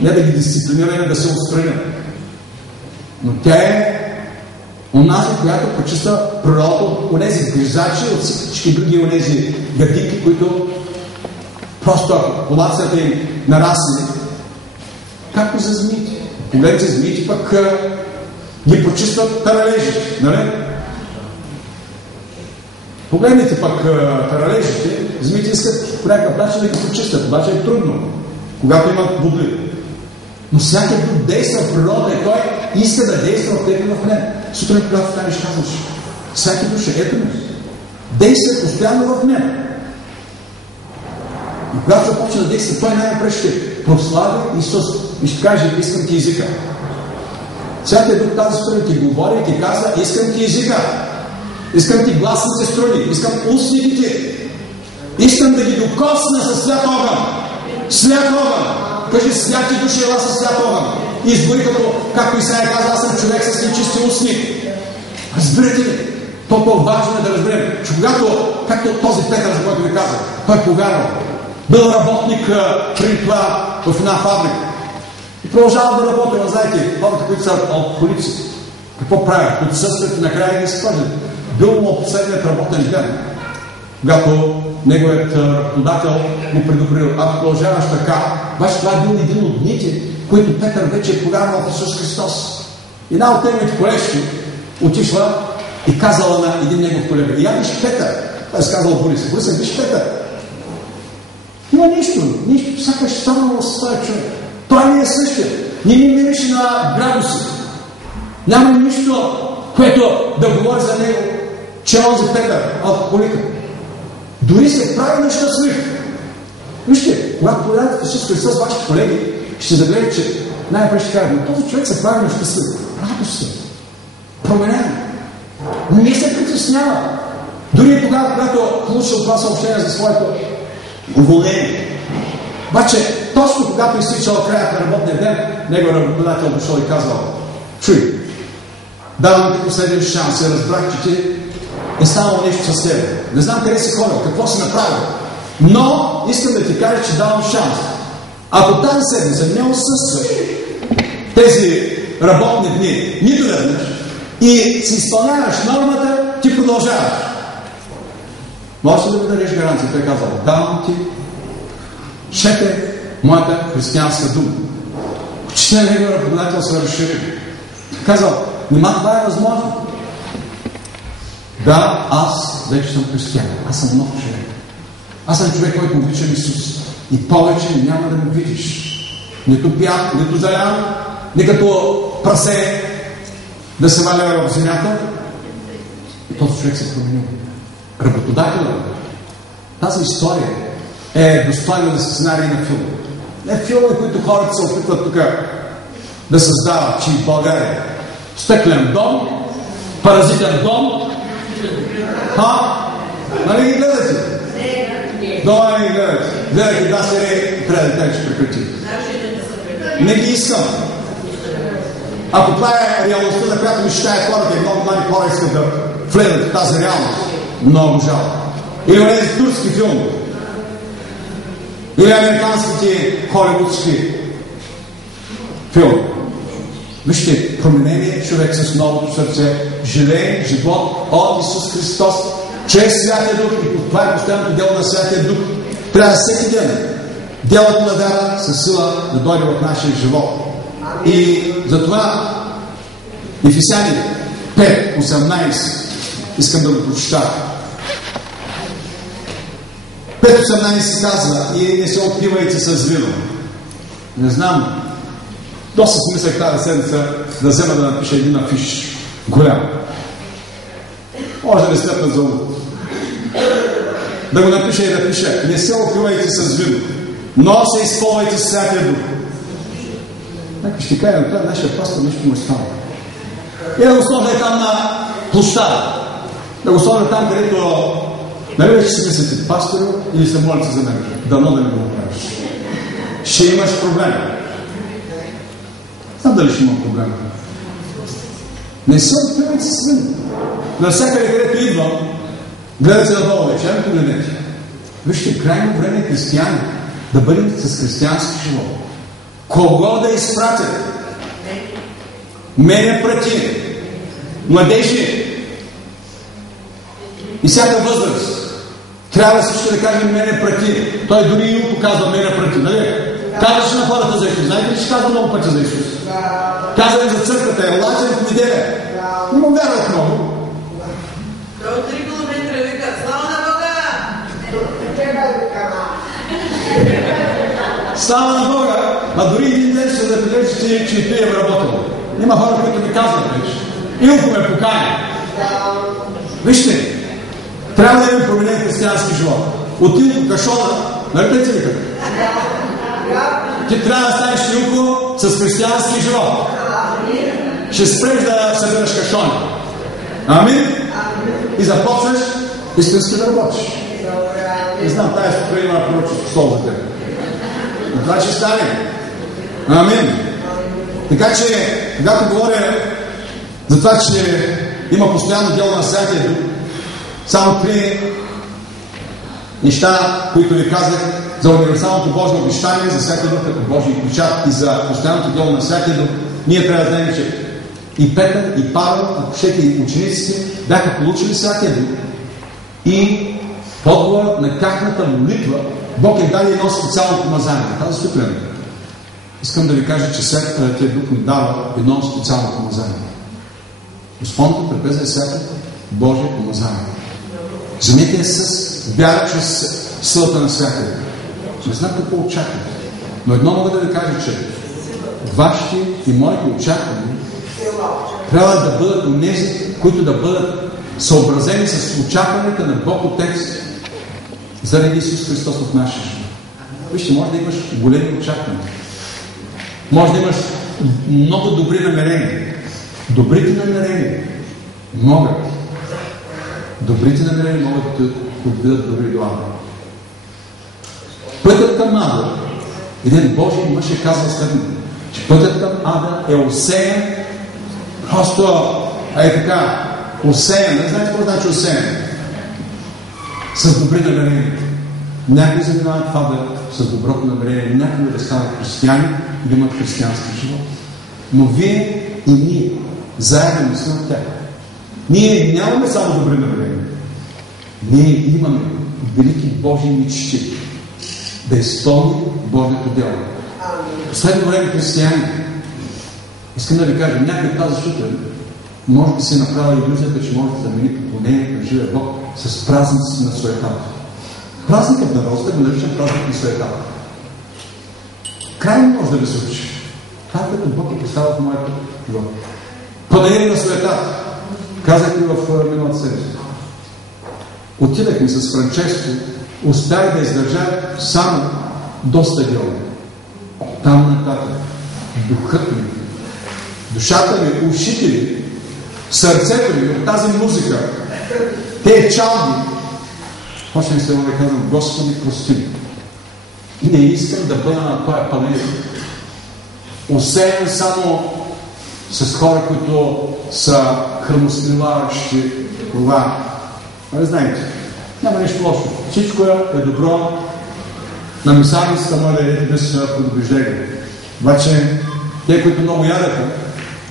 не да ги дисциплинираме, да се отстранят. Но тя е онази, която почиства природата от онези гризачи, от всички други онези гадинки, които просто ако популацията им нарасне, както за змиите. Погледните змиите пък ги почистват таралежите, нали? Погледните пък таралежите, змиите искат по някакъв начин да ги почистят, обаче е трудно, когато имат бодли. Но всяка друг действа в природа и той иска да действа в тебе в мен. Сутрин, когато станеш, казваш, всяка душа, ето ме. действа постоянно в мен. И когато започне да действа, той най-напред ще прослави Исус и ще каже, искам ти езика. Святия Дух тази сутрин ти говори и ти казва, искам ти езика. Искам ти гласните струни, искам устните ти. Искам да ги докосна със свят огън. Свят огън. Кажи, святи души ела със свят огън. И избори както Исаия казва, аз съм човек с нечисти устни. Разбирате ли? Толкова важно е да разберем, че както този Петър, за който ви казах, той повярвал. Бил работник преди това в една фабрика. И продължава да работи, знаете, хората, които са алкохолици. Какво правят? Които състват и накрая ги изхвърлят. Бил му последният работен ден, когато неговият работодател му предупредил, ако продължаваш така, обаче това е бил един от дните, които Петър вече е повярвал в Исус Христос. Една от неговите колежки отишла и казала на един негов колега, я виж Петър. Той е казал Борис. Борис, виж Петър. Има нищо, сякаш станало с този човек. Той не е същия. Не ми мирише на градуси. Няма нищо, което да говори за него, че е онзи Петър, алкохолика. Дори се прави на щастлив. Вижте, когато повярвате в Исус Христос, вашите колеги ще загледат, че най-напред ще кажат, но този човек се прави на щастлив. Радост се. Променен. Не се притеснява. Дори тогава, когато получил това съобщение за своето уволнение. Обаче, точно когато изтичал краят на работния ден, негов работодател дошъл и казал, чуй, давам ти последен шанс и разбрах, че ти е станало нещо с тебе. Не знам къде си ходил, какво си направил, но искам да ти кажа, че давам шанс. Ако тази седмица не отсъстваш тези работни дни, нито веднъж, и си изпълняваш нормата, ти продължаваш. Можеш ли да ми дадеш гаранция? Той казал, давам ти, чете моята християнска дума. Очите на неговия работодател са разширили. Казал, нима това е възможно. Да, аз вече съм християн. Аз съм нов човек. Аз съм човек, който обича Исус. И повече няма да ме видиш. Нито пиян, нито залян, не като прасе да се валя в земята. И този човек се променил. Работодателът. Тази история е достойна да се сценарий на филм. Не филми, които хората се опитват тук да създават, че в България стъклен дом, паразитен дом. Нали ги гледате? Дома не ги гледате. Гледате да серии, трябва да кажа, че прекрати. Не ги искам. Ако това е реалността, за която мечтаят хората и много млади хора искат да влезат в тази реалност, много жалко. Или онези турски филми. Или американските холивудски филми. Вижте, променение човек с новото сърце, живее живот от Исус Христос, чрез Святия Дух. И това е постоянното дело на Святия Дух. Трябва всеки ден делото на вяра със сила да дойде в нашия живот. И затова Ефесяни 5:18 искам да го прочета. 5:18 казва, и не се откривайте с вино. Не знам, доста помислях тази седмица да взема да напиша един афиш. Голям. Може да не слепнат за ум. Да го напиша и да пиша. Не се откривайте с вино, но се изпълвайте с Святия Дух. Нека ще кажа, това нашия пастор нещо му става. И да го сложа там на площада. Да го сложа там, където нали вече си мислите пасторо или се молите за мен. Дано да не го направиш. Ще имаш проблем. Знам дали ще имам проблем. Не се откривайте с вино. Навсякъде, където идвам, гледате надолу вече, погледнете. Вижте, крайно време е християни да бъдем с християнски живот. Кого да изпратят? Мене прати. Младежи. И всяка възраст. Трябва също да кажем мене прати. Той дори и му показва мене прати, нали? Казваше на хората за Исус. Знаете ли, че казва много пъти за Исус? Казва им за църквата. Елате в неделя. Не му вярват много. Той от 3 километра вика, слава на Бога! Слава на Бога! А дори един ден ще забележи, че и той е работил. Има хора, които ми казват вече. Илко ме покани. Вижте, Трябва да имаме променен християнски живот. Отивам в кашона, нали те викат? Ти трябва да станеш Илко с християнски живот. Ще спреш да събираш кашони. Амин? И започнеш истински да работиш. Не знам, тази сутрин има пророчество стол за теб. Но това ще стане. Амин. Така че, когато говоря за това, че има постоянно дело на Святия Дух, само 3 неща, които ви казах за универсалното Божие обещание, за Святия Дух като Божий печат и за постоянното дело на Святия Дух, ние трябва да знаем, че и Петър, и Павел, и учениците бяха получили Святия Дух и в отговор на тяхната молитва Бог е дали едно специално помазание. Тази сутрин искам да ви кажа, че Святия Дух ни дава едно специално помазание. Господното трапеза е Святото Божие помазание. Вземете с вяра чрез силата на Святия Дух. Не знам какво очаквате, но едно мога да ви кажа, че вашите и моите очаквания трябва да бъдат онези, които да бъдат съобразени с очакването на Бог Отец заради Исус Христос в нашия живот. Вижте, може да имаш големи очаквания. Може да имаш много добри намерения. Добрите намерения могат да отбидат добри дела. Пътят към Ада, един Божий мъж е казал следното, че пътят към Ада е осеян, просто така, осеян, не знаете какво значи осеян? С добри намерения. Някои занимават това да с доброто намерение, някои да станат християни и да имат християнски живот. Но вие и ние заедно сме от тях. Ние нямаме само добри намерения. Ние имаме велики Божии мечти да изпълним Божието дело. Последно време християни, искам да ви кажа, някой тази сутрин може да си направи илюзията, че може да замени поклонението на живия Бог с празници на суетата. Празникът на Рождество го наричам празник на суетата. Крайно може да ви се учи. Това, като Бог е поставил в моето живот. Подарение на суетата. Казах ви в миналата седмица. Отидахме с Франческо, успях да издържа само до стадиона. Там нататък. Духът ми, душата ми, ушите ми, сърцето ми от тази музика, те чалги, почнах се да казвам, Господи, прости ми. Не искам да бъда на този панел. Осеян само с хора, които са храносмилаващи това. Не знаете, няма нещо лошо. Всичко е добро. На мисалницата може да е без предубеждение. Обаче, те, които много ядаха,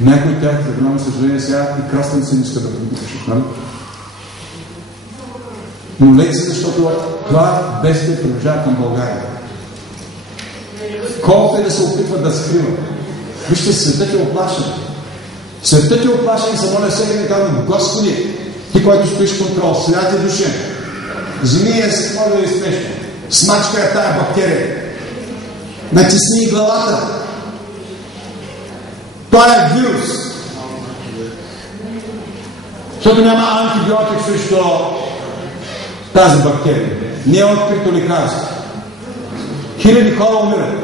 някои от тях, за голямо съжаление, сега и краставици не искат да предубеждат. Нали? Но лекция, защото това бедствие приближава към България. Колко е да се опитват да скриват. Вижте, светът е оплашен. Светът е оплашен и се моля всеки да казвам, Господи, ти, който стоиш контрол, святи души, вземи я, може да е смешно. Смачка е тая бактерия. Натисни главата. Това е вирус. Защото няма антибиотик срещу тази бактерия. Не е открито лекарство. Хиляди хора умират.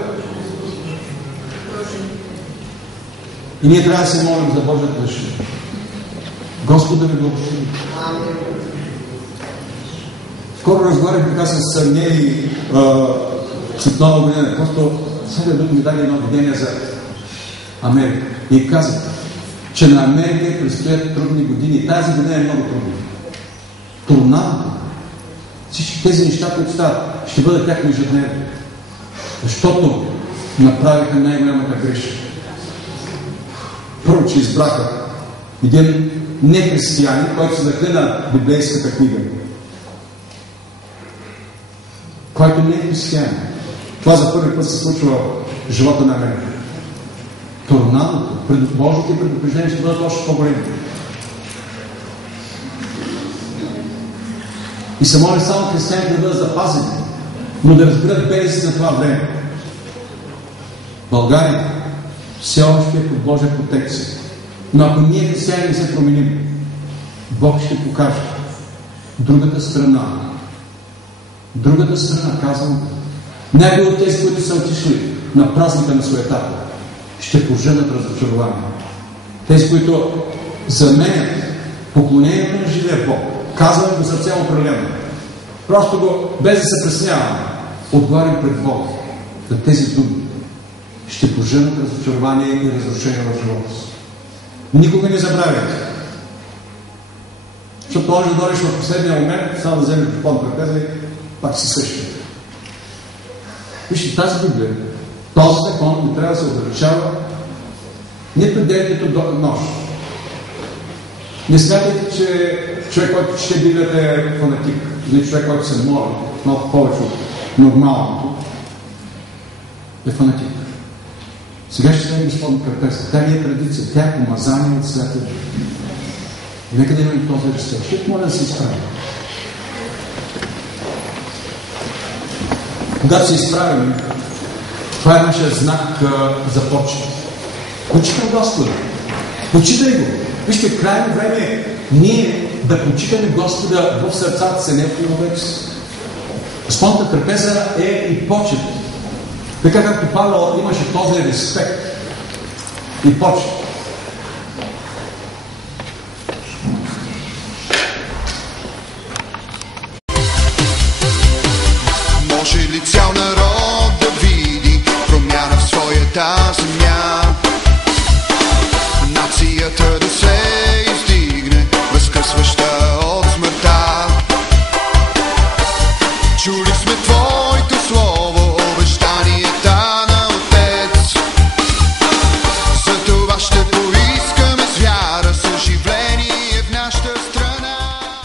И ние трябва да се молим за Божията защита. Господ да ви благослови. Скоро разговарях така с Нели след нова година. Просто Святия Дух ми даде едно видение за Америка. И казах, че на Америка предстоят трудни години. Тази година е много трудна. Торнадото, всички тези неща, които стават, ще бъдат тяхно ежедневие. Защото направиха най-голямата грешка. Първо, че избраха един нехристиянин, който се заклина библейската книга. Който не е християнин. Това за първи път се случва в живота на Америка. Торнадото, Божите предупреждения ще бъдат още по-големи. И се моля само християните да бъдат запазени, но да разберат белезите на това време. България все още е под Божия протекция. Но ако ние християни не се променим, Бог ще покаже другата страна, казвам, някои от тези, които са отишли на празника на суетата, ще поженат разочарование. Тези, които заменят поклонението на живия Бог, казваме го за цяло определено. Просто го, без да се пресняваме, отговарям пред Бог за тези думи. Ще поженат разочарование и разрушение в живота си. Никога не забравяйте. Защото може да дойдеш в последния момент, само да вземеш телефон пред и пак си същия. Вижте, тази Библия, този закон не трябва да се ограничава нито ден, нито нощ. Не смятайте, че човек, който чете Библията е фанатик, или човек, който се моли много повече от нормалното, е фанатик. Сега ще се Господна кръпеста. Тя не е традиция, тя е помазание от Святия Дух. Нека да имаме този респект. Ще моля да се изправим. Когато се изправим, това е нашия знак за почет. Почитай Господа. Почитай го. Вижте, крайно време е ние да почитаме Господа в сърцата си, не в умовете си. Господната трапеза е и почет. Така както Павел имаше този респект и почет.